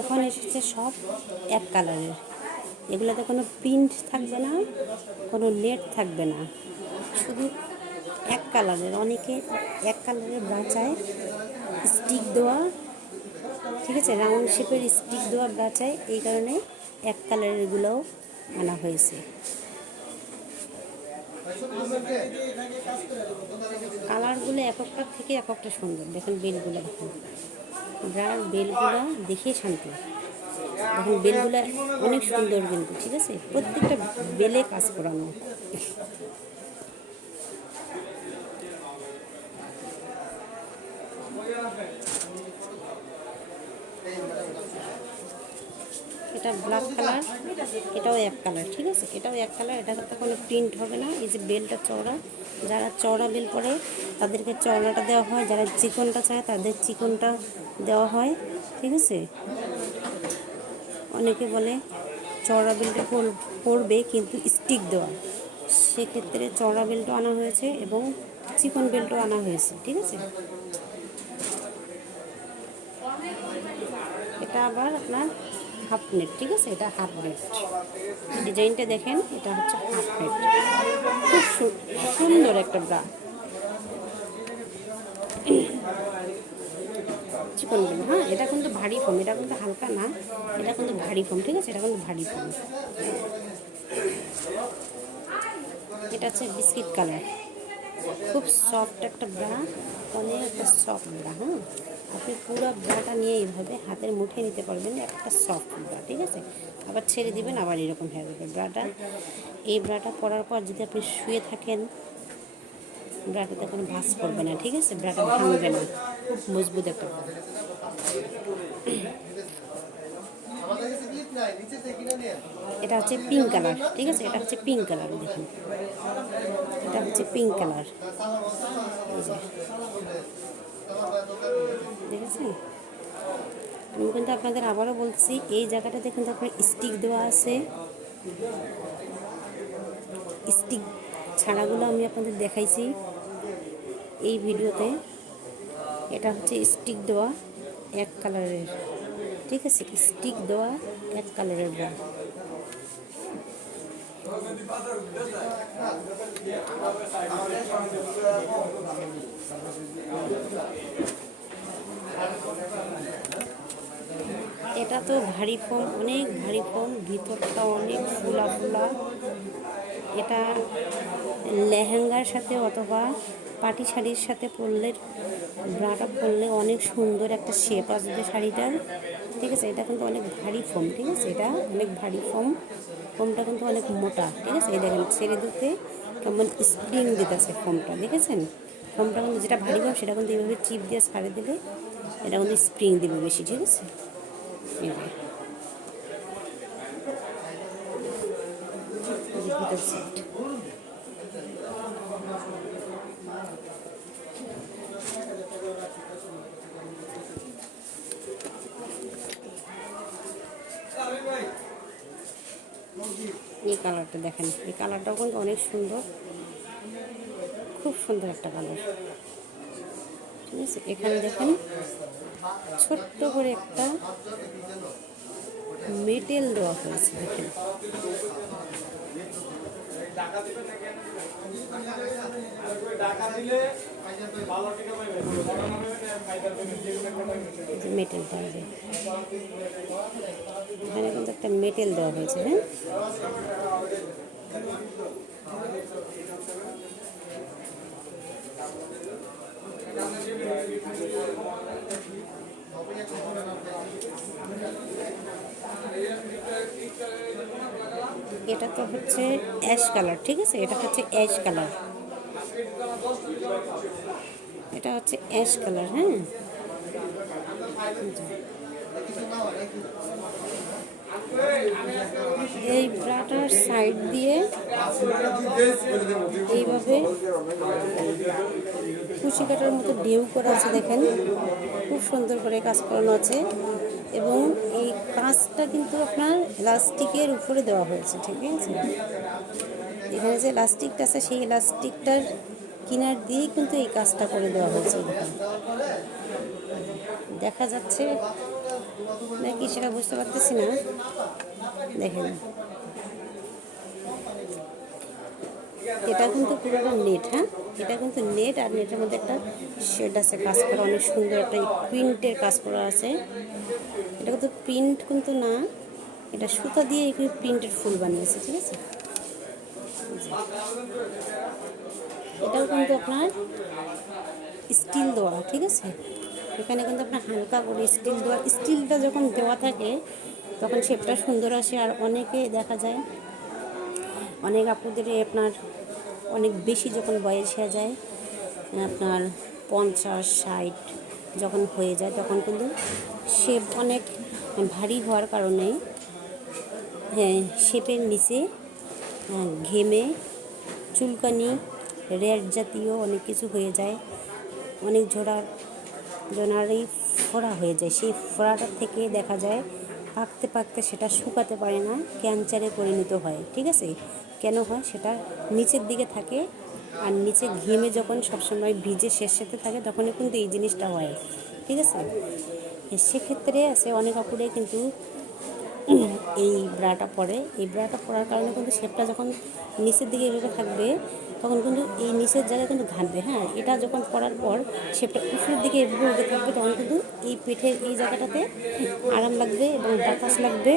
এখন এসেছে সব এক কালারের, এগুলোতে কোনো প্রিন্ট থাকবে না, কোনো নেট থাকবে না, শুধু এক কালারের। অনেকে এক কালারের ব্রা চায়, স্টিক দেওয়া, ঠিক আছে, রাউন্ড শেপের স্টিক দেওয়া ব্রা চায়, এই কারণে এক কালারেরগুলোও আনা হয়েছে। কালারগুলো এক একটার থেকে এক একটা সুন্দর। দেখেন বেলগুলো, দেখুন ব্রার বেলগুলো দেখে শান্তি। দেখুন বেলগুলো অনেক সুন্দর কিন্তু, ঠিক আছে, প্রত্যেকটা বেলে কাজ করানো। এটা ব্ল্যাক কালার, এটাও এক কালার, ঠিক আছে, এটাও এক কালার। এটাতে কোনো প্রিন্ট হবে না। এই যে বেলটা চওড়া, যারা চওড়া বেল পরে তাদেরকে চওড়াটা দেওয়া হয়, যারা চিকনটা চায় তাদের চিকনটা দেওয়া হয়, ঠিক আছে। অনেকে বলে চওড়া বেলটা পরবে কিন্তু স্টিক দেওয়া, সেক্ষেত্রে চওড়া বেলটও আনা হয়েছে এবং চিকন বেলটও আনা হয়েছে, ঠিক আছে। এটা আবার আপনার হাফ নেট, ঠিক আছে, এটা হাফ নেট। ডিজাইনটা দেখেন, এটা হচ্ছে হাফ নেট, খুব সুন্দর একটা ব্রা। চিকন বেল, হ্যাঁ, এটা কিন্তু ভারী ফোম, এটা কিন্তু হালকা না, এটা কিন্তু ভারী ফোম, ঠিক আছে, এটা কিন্তু ভারী ফোম। এটা হচ্ছে বিস্কিট কালার, খুব সফট একটা ব্রা, অনেক একটা সফট ব্রা। হ্যাঁ, আপনি পুরো ব্রাটা নিয়ে এইভাবে হাতের মুঠে নিতে পারবেন, একটা সফট ব্রা, ঠিক আছে। আবার ছেড়ে দিবেন, আবার এরকম হয়ে যাবে ব্রাটা। এই ব্রাটা পরার পর যদি আপনি শুয়ে থাকেন, ব্রাটাতে কোনো ভাঁজ পড়বে না, ঠিক আছে, ব্রাটা ভাঙবে না, খুব মজবুত একটা ব্রা। এটা হচ্ছে পিঙ্ক কালার, ঠিক আছে, এটা হচ্ছে পিঙ্ক কালার, দেখুন এটা হচ্ছে পিঙ্ক কালার, এই যে দেখেছেন। আমি কিন্তু আপনাদের আবারও বলছি, এই জায়গাটাতে কিন্তু আপনার স্টিক দেওয়া আছে, স্টিক ছাড়াগুলো আমি আপনাদের দেখাইছি এই ভিডিওতে। এটা হচ্ছে স্টিক দেওয়া এক কালারের। ঠিক আছে, স্টিক দেওয়া এক কালারের ব্রা। এটা তো ভারী ফোম, অনেক ভারী ফোম, ভিতরটা অনেক ফুলা ফুলা। এটা লেহেঙ্গার সাথে অথবা পাটি শাড়ির সাথে পরলে, ব্রাটা পরলে অনেক সুন্দর একটা শেপ আসবে শাড়িটার। ঠিক আছে, এটা কিন্তু অনেক ভারী ফোম। ঠিক আছে, এটা অনেক ভারী ফোম, ফোমটা কিন্তু অনেক মোটা। ঠিক আছে, এই দেখেন ছেড়ে দিতে কেমন স্প্রিং দিতেছে ফোমটা, দেখেছেন? ফোমটা কিন্তু যেটা ভারী ফোম সেটা কিন্তু এইভাবে চিপ দিয়ে ছাড়ে দিলে এটা কিন্তু স্প্রিং দিবে বেশি। ঠিক আছে, এই যে ভিতর সেট। এই কালারটা দেখেন, এই কালারটাও কিন্তু অনেক সুন্দর, খুব সুন্দর একটা কালার। ঠিক আছে, এখানে দেখেন ছোট্ট করে একটা মেটেল দেওয়া হয়েছে, দেখেন। মেটেলটা এখানে কিন্তু একটা মেটেল দেওয়া হয়েছে। হ্যাঁ, এটা তো হচ্ছে অ্যাশ কালার। ঠিক আছে, এটা হচ্ছে অ্যাশ কালার, এটা হচ্ছে অ্যাশ কালার। হ্যাঁ, এই ব্রাটার সাইড দিয়ে এইভাবে কুশি কাটার মতো ঢেউ করা আছে, দেখেন খুব সুন্দর করে কাজ করানো আছে। এবং এই কাজটা কিন্তু আপনার ইলাস্টিকের উপরে দেওয়া হয়েছে। ঠিক আছে, এখানে যে ইলাস্টিকটা আছে সেই ইলাস্টিকটার কিনার দিয়েই কিন্তু এই কাজটা করে দেওয়া হয়েছে। দেখা যাচ্ছে নাকি সেটা বুঝতে পারতেছি না, দেখেন এটা কিন্তু পুরোটা নেট। হ্যাঁ, এটা কিন্তু নেট, আর নেটের মধ্যে একটা শেড আছে কাজ করা, অনেক সুন্দর একটা প্রিন্টের কাজ করা আছে। এটা কিন্তু প্রিন্ট কিন্তু না, এটা সুতা দিয়ে এখানে প্রিন্টের ফুল বানিয়েছে। ঠিক আছে, এটাও কিন্তু আপনার স্টিল দেওয়া। ঠিক আছে, এখানে কিন্তু আপনার হালকা করে স্টিল দেওয়া। স্টিলটা যখন দেওয়া থাকে তখন শেপটা সুন্দর আসে। আর অনেকে দেখা যায়, অনেক আপুদের আপনার অনেক বেশি যখন বয়স হয়ে যায়, আপনার 50-60 যখন হয়ে যায়, তখন কিন্তু শেপ অনেক ভারী হওয়ার কারণে হ্যাঁ শেপের নিচে ঘেমে চুলকানি, রেড জাতীয় অনেক কিছু হয়ে যায়, অনেক জোনারই ফোড়া হয়ে যায়। সেই ফোড়াটা থেকে দেখা যায় পাকতে পাকতে সেটা শুকাতে পারে না, ক্যান্সারে পরিণত হয়। ঠিক আছে, কেন হয়? সেটা নিচের দিকে থাকে, আর নিচে ঘেমে যখন সবসময় ভিজে শেষেতে থাকে তখনই কিন্তু এই জিনিসটা হয়। ঠিক আছে, সেক্ষেত্রে আছে অনেক কাপড়ে কিন্তু এই ব্রাটা পরে, এই ব্রাটা পরার কারণে কিন্তু শেপটা যখন নিচের দিকে এভাবে থাকবে তখন কিন্তু এই নিচের জায়গায় কিন্তু ঘামবে। হ্যাঁ, এটা যখন পরার পর শেপটা উপরের দিকে এভাবে উঠে থাকবে, তখন কিন্তু এই পেটের এই জায়গাটাতে আরাম লাগবে এবং বাতাস লাগবে,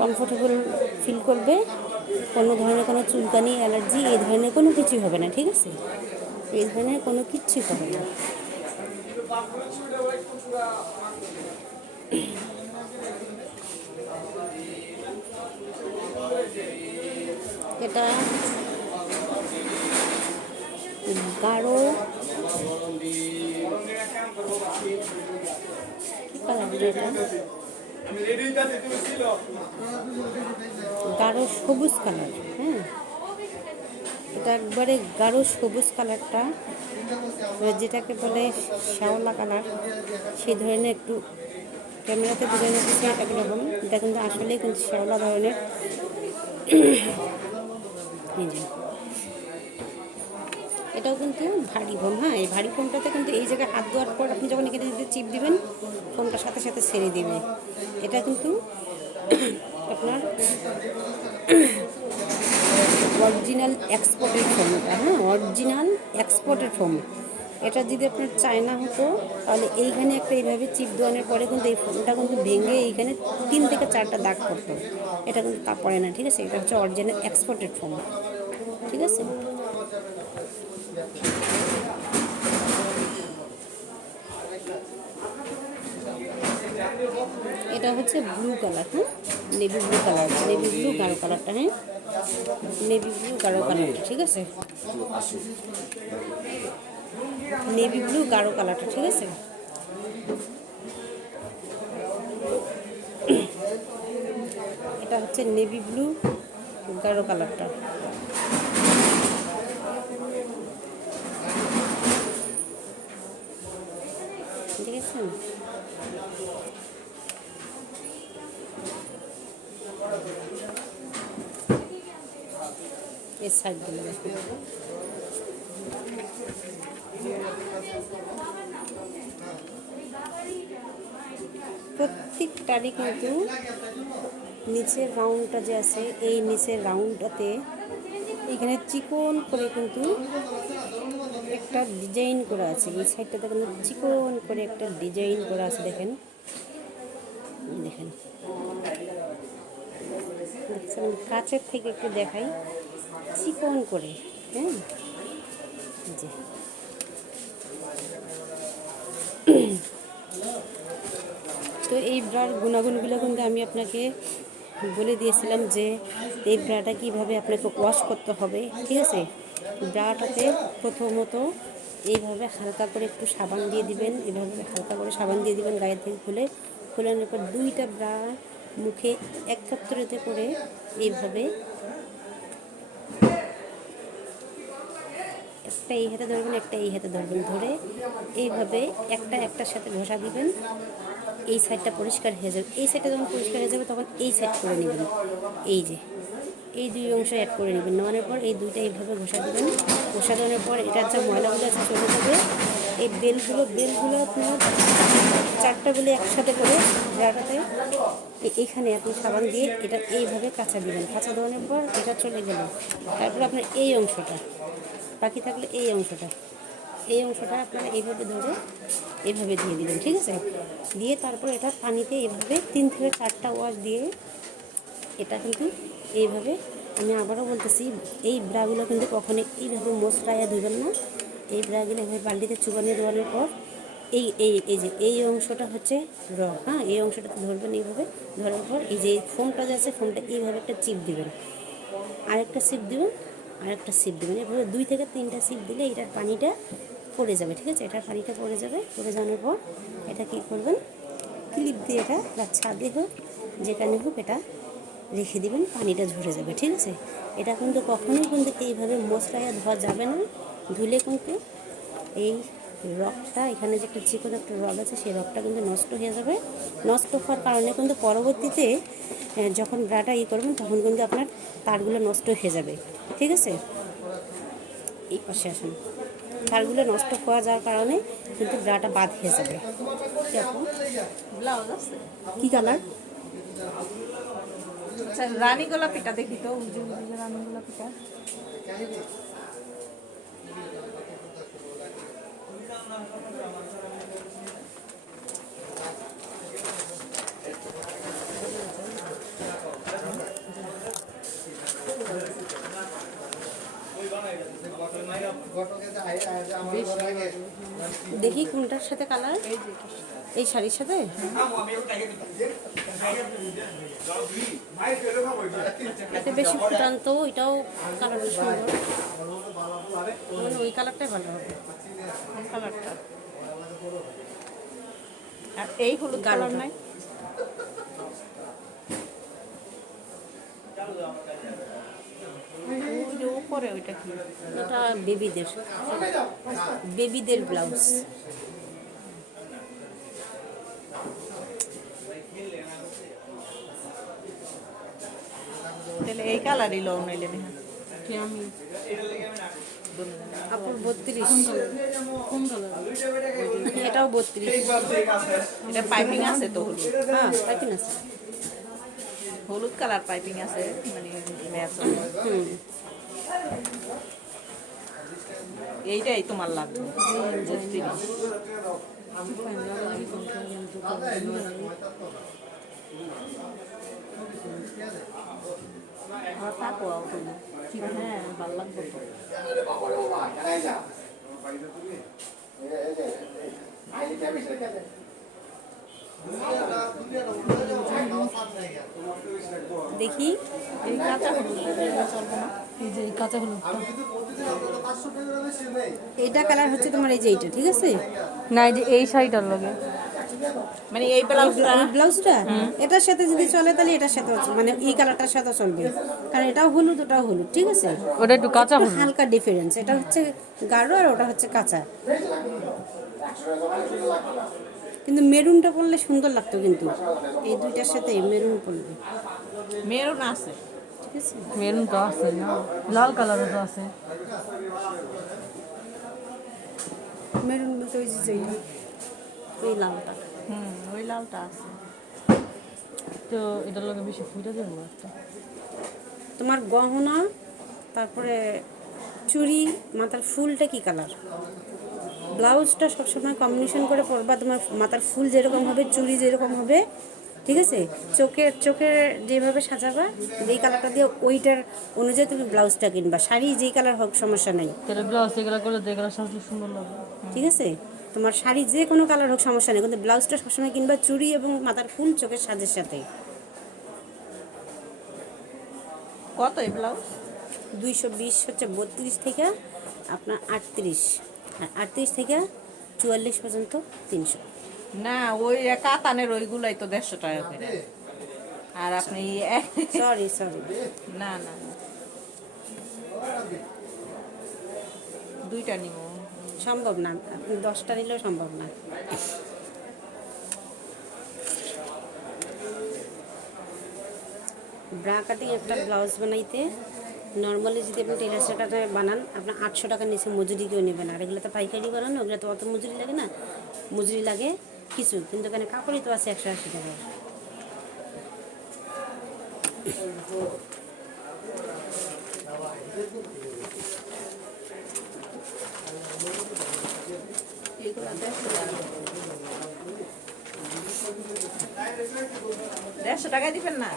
কমফোর্টেবল ফিল করবে। কোনো ধরনের কোনো চুলকানি, অ্যালার্জি এই ধরনের কোনো কিছুই হবে না। ঠিক আছে, এই ধরনের কোনো কিছুই হবে না। এটা গাঢ় গাঢ় সবুজ কালার। হ্যাঁ, এটা একবারে গাঢ় সবুজ কালারটা, যেটাকে বলে শ্যাওলা কালার, সেই ধরনের একটু ক্যামেরাতে বোঝা যাচ্ছে এটা কীরকম, এটা কিন্তু আসলেই কিন্তু শ্যাওলা ধরনের। এটাও কিন্তু ভারী ফোম। হ্যাঁ, এই ভারী ফোমটাতে কিন্তু এই জায়গায় হাত দেওয়ার পর আপনি যখন এখানে যদি চিপ দিবেন, ফোমটা সাথে সাথে ছেড়ে দিবে। এটা কিন্তু আপনার অরিজিনাল এক্সপোর্টেড ফোম এটা। হ্যাঁ, অরিজিনাল এক্সপোর্টেড ফোম। এটা যদি আপনার চায়না হতো তাহলে এইখানে একটা এইভাবে চিপ দেওয়ানোর পরে কিন্তু এই ফোমটা কিন্তু ভেঙে এইখানে 3 থেকে 4টা দাগ পড়তো। এটা কিন্তু তা পড়ে না, ঠিক আছে? এটা হচ্ছে অরিজিনাল এক্সপোর্টেড ফোম, ঠিক আছে? এটা হচ্ছে ব্লু কালার। হ্যাঁ, navy blue colour, navy blue গাঢ় কালারটা। হ্যাঁ, নেভি ব্লু গাঢ় কালারটা, ঠিক আছে? নেভি ব্লু গাঢ় কালারটা, ঠিক আছে? এটা হচ্ছে নেভি ব্লু গাঢ় কালারটা। ঠিক আছে? এই সাইডগুলো দেখুন। প্রত্যেকটারই কিন্তু নিচের রাউন্ডটা যে আছে, এই নিচের রাউন্ডটাতে এখানে চিকন করে কিন্তু একটা ডিজাইন করা আছে। এই সাইডটাতে কিন্তু চিকন করে একটা ডিজাইন করা আছে, দেখেন দেখেন দেখছেন? কাছের থেকে একটু দেখাই, চিকন করে। হ্যাঁ, জি। তো এই ব্রার গুণাগুণগুলো কিন্তু আমি আপনাকে বলে দিয়েছিলাম যে এই ব্রাটা কীভাবে আপনাকে ওয়াশ করতে হবে, ঠিক আছে? ব্রাটাতে প্রথমত এইভাবে হালকা করে একটু সাবান দিয়ে দিবেন, এভাবে হালকা করে সাবান দিয়ে দিবেন গায়ে থেকে খোলানোর পর 2টা ব্রা মুখে একত্রিত করে এইভাবে একটা এই হাতে ধরবেন, একটা এই হাতে ধরবেন, ধরে এইভাবে একটা একটার সাথে ঘষা দিবেন। এই সাইডটা পরিষ্কার হয়ে যাবে। এই সাইডটা যখন পরিষ্কার হয়ে যাবে তখন এই সাইড করে নেবেন। এই যে এই 2 অংশ অ্যাড করে নেবেন। নেওয়ানোর পর এই 2টা এইভাবে ঘষা দেবেন। ঘষা দেওয়ার পর এটার যে ময়লাগুলো আছে চলে যাবে। এই বেলগুলো আপনার 4টা বেলে একসাথে করে ব্রাটাতে এইখানে আপনি সাবান দিয়ে এটা এইভাবে কাঁচা দিবেন। কাঁচা দেওয়ানোর পর এটা চলে গেল। তারপর আপনার এই অংশটা বাকি থাকলে এই অংশটা আপনারা এইভাবে ধরে এইভাবে দিয়ে দিবেন, ঠিক আছে? দিয়ে তারপর এটা পানিতে এইভাবে 3 থেকে 4টা ওয়াশ দিয়ে এটা কিন্তু এইভাবে, আমি আবারও বলতেছি, এই ব্রাগুলো কিন্তু কখনোই এইভাবে মশলাইয়া ধুবেন না। এই ব্রাগুলো এইভাবে বালতিতে চুবানিয়ে দেওয়ানোর পর এই যে এই অংশটা হচ্ছে হ্যাঁ, এই অংশটা ধরবেন এইভাবে। ধরার পর এই যে ফোমটা যে আছে, ফোমটা এইভাবে একটা চিপ দিবেন, আরেকটা চিপ দিবেন, আরেকটা সিপ দেবেন। এভাবে 2 থেকে 3টা সিপ দিলে এটার পানিটা পড়ে যাবে, ঠিক আছে? এটার পানিটা পড়ে যাবে। পড়ে যাওয়ার পর এটা কী করবেন, ক্লিপ দিয়ে এটা বা ছাদে হোক যেখানে হোক এটা রেখে দিবেন, পানিটা ঝরে যাবে, ঠিক আছে? এটা কিন্তু কখনোই কিন্তু এইভাবে মশলায় ধোয়া যাবে না। ধুলে কিন্তু এই রগটা, এখানে যে একটা চিকন একটা রগ আছে, সেই রগটা কিন্তু নষ্ট হয়ে যাবে। নষ্ট হওয়ার কারণে কিন্তু পরবর্তীতে যখন ব্রাটা করবেন তখন কিন্তু আপনার তারগুলো নষ্ট হয়ে যাবে, ঠিক আছে? এই পাশে আসুন। তারগুলো নষ্ট হওয়া যাওয়ার কারণে কিন্তু ব্রাটা বাদ হয়ে যাবে। ব্লাউজ আছে কী কালার? আচ্ছা, রানী গোলাপিটা দেখি তো, রানী গোলাপিটা। দেখি কোনটার সাথে কালার, এই শাড়ির সাথে। এটা বেশি ফুটান্ত, এটাও কালার সুন্দর, মানে ওই কালারটাই ভালো হবে। কালারটা আর এই হলুদ কালার নাই? ওই যে উপরে ওইটা কি? এটা বেবিদের ব্লাউজ। তাহলে এই কালারই লও নাইলে দেখা। আমি আপুর 32, কোন কালার? এটাও 32। এটা পাইপিং আছে তো হলুদ হ্যাঁ পাইপিং আছে। হলুদ কালার পাইপিং আছে মানে ম্যাচ হুম, এইটাই তোমার লাগবে 32 থাকো হ্যাঁ ভালো লাগবে তো দেখি এই কাঁচা হলুদ চলবো না এই যে কাঁচা হলুদটা। এইটা কালার হচ্ছে তোমার এই যে এইটা, ঠিক আছে? না এই যে এই শাড়িটার লগে মানে এই ব্লাউজটা এই ব্লাউজটা এটার সাথে যদি চলে তাহলে এটার সাথে মানে এই কালারটার সাথে চলবে, কারণ এটাও হলুদ ওটাও হলুদ, ঠিক আছে? ওটা একটু কাঁচা একটু হলুদ। হালকা ডিফারেন্স, এটা হচ্ছে গাঢ় আর ওটা হচ্ছে কাঁচা। কিন্তু মেরুনটা পরলে সুন্দর লাগতো, কিন্তু এই দুইটার সাথে মেরুন পরলে, মেরুন আছে ঠিক আছে? মেরুন তো আছে না, লাল কালারও তো আছে। মেরুন বলতে ওই যে যেইটা, এই লালটা। ওই লালটা আছে তো এটার লগে বেশি ফুটা দেবো একটা। তোমার গহনা, তারপরে চুড়ি, মাথার ফুলটা কি কালার? ব্লাউজটা সবসময় কম্বিনেশন করে পরবা, তোমার মাথার ফুল যেরকম হবে, চুড়ি যেরকম হবে, ঠিক আছে? চোখের যেভাবে সাজাবা যেই কালারটা দিয়ে ওইটার অনুযায়ী তুমি ব্লাউজটা কিনবা। শাড়ি যেই কালার হোক সমস্যা নাই, তাহলে ব্লাউজ এগুলো করলে যে কালার সাজলে সুন্দর লাগবে। ঠিক আছে? তোমার শাড়ি যে কোনো কালার হোক সমস্যা নেই, কিন্তু ব্লাউজটা সবসময় কিনবা চুড়ি এবং মাথার ফুল চোখের সাজের সাথে। কত এই ব্লাউজ 220 হচ্ছে 32 থেকে আপনার 38, আর 38 থেকে 44 পর্যন্ত 300। না ওই কাতানের ওইগুলাই তো 150 টাকা করে আর আপনি সরি না না দুইটা নিব সম্ভব না, আপনি 10টা নিলেও সম্ভব না। ব্রা কাটিং একটা ব্লাউজ বানাইতে নর্মালি যদি আপনি টেলার্সের টাকায় বানান, আপনার 800 টাকার নিচে মজুরি কেউ নেবেন। আর এগুলো তো পাইকারি বানানো, ওগুলো তো অত মজুরি লাগে না, মজুরি লাগে কিছু, কিন্তু এখানে কাপড়ই তো আছে 180 টাকা। এগুলো 150 টাকা দিবেন না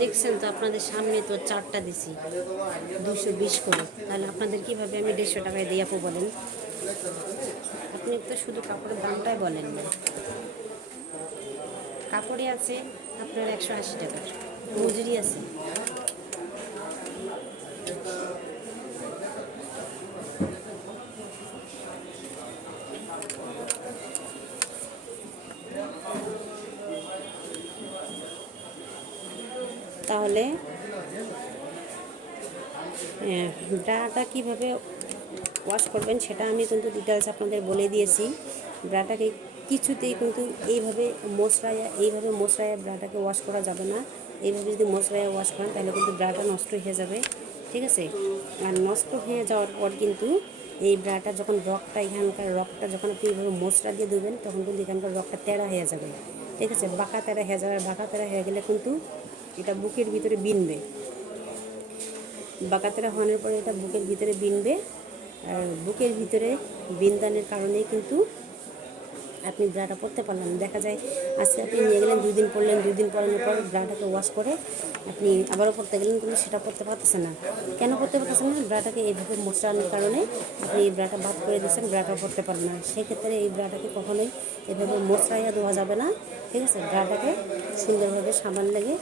দেখছেন তো আপনাদের সামনে তো 4টা দিছি 220 করে, তাহলে আপনাদের কীভাবে আমি 150 টাকায় দিয়ে আপু বলেন? আপনি তো শুধু কাপড়ের দামটাই বলেন না, কাপড়ে আছে আপনার 180 টাকার মজুরি আছে। তাহলে ব্রাটা কীভাবে ওয়াশ করবেন সেটা আমি কিন্তু ডিটেলস আপনাদের বলে দিয়েছি। ব্রাটাকে কিছুতেই কিন্তু এইভাবে মশরায়া ব্রাটাকে ওয়াশ করা যাবে না। এইভাবে যদি মশরায়া ওয়াশ করেন তাহলে কিন্তু ব্রাটা নষ্ট হয়ে যাবে, ঠিক আছে? আর নষ্ট হয়ে যাওয়ার পর কিন্তু এই ব্রাটা যখন এখানকার রকটা যখন আপনি এইভাবে মশলা দিয়ে দেবেন তখন কিন্তু এখানকার রকটা তেড়া হয়ে যাবে, ঠিক আছে? বাঁকা তেড়া হয়ে যাবে, বাঁকা তেড়া হয়ে গেলে কিন্তু এটা বুকের ভিতরে বিনবে, বাঁকাতেরা হওয়ার পরে এটা বুকের ভিতরে বিনবে, আর বুকের ভিতরে বিনদানের কারণেই কিন্তু আপনি ব্রাটা পরতে পারলেন। দেখা যায় আজকে আপনি নিয়ে গেলেন, 2 দিন পরলেন, 2 দিন পরানোর পর ব্রাটাকে ওয়াশ করে আপনি আবারও পরতে গেলেন, কিন্তু সেটা পরতে পারতেছেন না। কেন পরতে পারতেছেন না? ব্রাটাকে এইভাবে মশলানোর কারণে আপনি এই ব্রাটা বাদ করে দিচ্ছেন, ব্রাটা পরতে পারবেন না। সেক্ষেত্রে এই ব্রাটাকে কখনোই এভাবে মশলাইয়া দেওয়া যাবে না, ঠিক আছে? ব্রাটাকে সুন্দরভাবে সাবান লেগে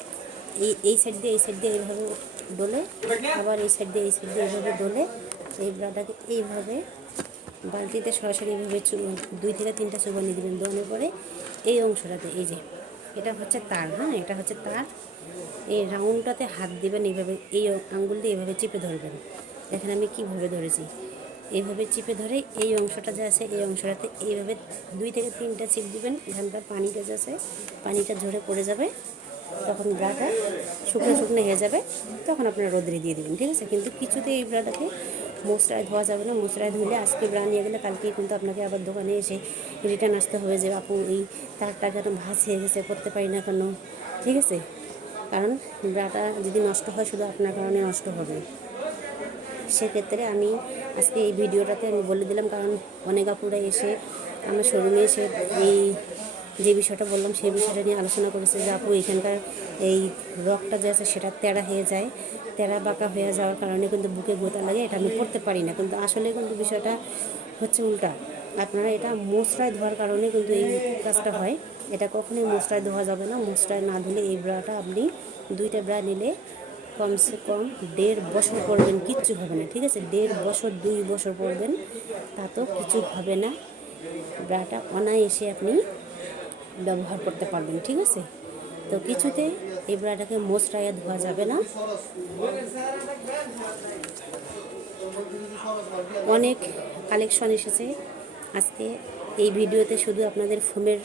এই সাইড দিয়ে এইভাবে ডলে, আবার এই সাইড দিয়ে এইভাবে ডলে এই ব্রাটাকে এইভাবে বালতিতে সরাসরি এইভাবে 2 থেকে 3টা চুবানি দেবেন। দেওয়ানোর পরে এই অংশটাতে এই যে এটা হচ্ছে তার, হ্যাঁ এটা হচ্ছে তার। এই রাউন্ডটাতে হাত দিবেন এইভাবে, এই আঙ্গুল দিয়ে এইভাবে চিপে ধরবেন। দেখেন আমি কীভাবে ধরেছি, এইভাবে চিপে ধরে এই অংশটা যে আছে এই অংশটাতে এইভাবে 2 থেকে 3টা চিপ দিবেন। এখানকার পানিটা যে আছে পানিটা ঝরে পড়ে যাবে, তখন ব্রাটা শুকনো শুকনো হয়ে যাবে, তখন আপনারা রোদ্রে দিয়ে দেবেন, ঠিক আছে। কিন্তু কিছুতে এই ব্রাটাকে মশলায় ধোয়া যাবে না। মশলায় ধুলে আজকে ব্রা নিয়ে গেলে কালকেই কিন্তু আপনাকে আবার দোকানে এসে রিটার্ন আসতে হবে যে আপু এই তারটা কেন ভাঁজ হয়ে গেছে, করতে পারি না কেন, ঠিক আছে। কারণ ব্রাটা যদি নষ্ট হয় শুধু আপনার কারণে নষ্ট হবে। সেক্ষেত্রে আমি আজকে এই ভিডিওটাতে আমি বলে দিলাম, কারণ অনেক আপুরা এসে আমার শোরুমে এসে এই যে বিষয়টা বললাম সেই বিষয়টা নিয়ে আলোচনা করেছে যে আপু এখানকার এই রগটা যে আছে সেটা তেড়া হয়ে যায়, তেড়া বাঁকা হয়ে যাওয়ার কারণে কিন্তু বুকে গোতা লাগে, এটা আমি করতে পারি না। কিন্তু আসলে কিন্তু বিষয়টা হচ্ছে উল্টা, আপনারা এটা মশলায় ধোয়ার কারণে কিন্তু এই কাজটা হয়। এটা কখনোই মশলায় ধোয়া যাবে না। মশলায় না ধুলে এই ব্রাটা আপনি 2টা ব্রা নিলে কমসে কম 1.5 বছর পরবেন, কিচ্ছু হবে না, ঠিক আছে। 1.5 বছর 2 বছর পরবেন, তা তো কিছু হবে না। ব্রাটা অনায়াসে আপনি ব্যবহার করতে পারবেন, ঠিক আছে। তো কিছুতে এই ব্রাটাকে মশলায় ধোয়া যাবে না। অনেক কালেকশন এসেছে আজকে এই ভিডিওতে, শুধু আপনাদের ফোমের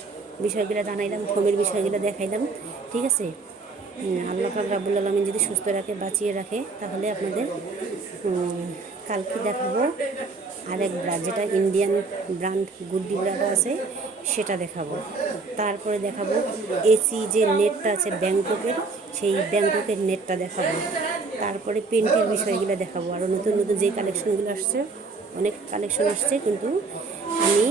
বিষয়গুলো জানাইলাম, ফোমের বিষয়গুলো দেখাইলাম, ঠিক আছে। আল্লাহ পাক রাব্বুল আলামিন যদি সুস্থ রাখে, বাঁচিয়ে রাখে, তাহলে আপনাদের কালকে দেখাবো আরেক ব্রা, যেটা ইন্ডিয়ান ব্র্যান্ড গুড্ডি ব্রাটা আছে সেটা দেখাবো। তারপরে দেখাবো এসি যে নেটটা আছে ব্যাংককের, সেই ব্যাংককের নেটটা দেখাবো। তারপরে পেন্টের বিষয়গুলো দেখাবো। আরও নতুন নতুন যে কালেকশনগুলো আসছে, অনেক কালেকশন আসছে, কিন্তু আমি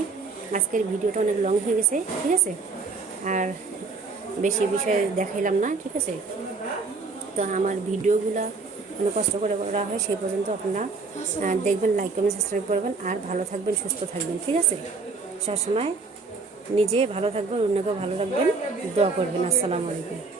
আজকের ভিডিওটা অনেক লং হয়ে গেছে, ঠিক আছে। আর বেশি বিষয় দেখাইলাম না, ঠিক আছে। তো আমার ভিডিওগুলো অনেক কষ্ট করে করা হয়, সেই পর্যন্ত আপনারা দেখবেন, লাইক কমেন্ট সাবস্ক্রাইব করবেন, আর ভালো থাকবেন, সুস্থ থাকবেন, ঠিক আছে। সবসময় নিজে ভালো থাকবেন, অন্যকেও ভালো রাখবেন, দোয়া করবেন। আসসালামু আলাইকুম।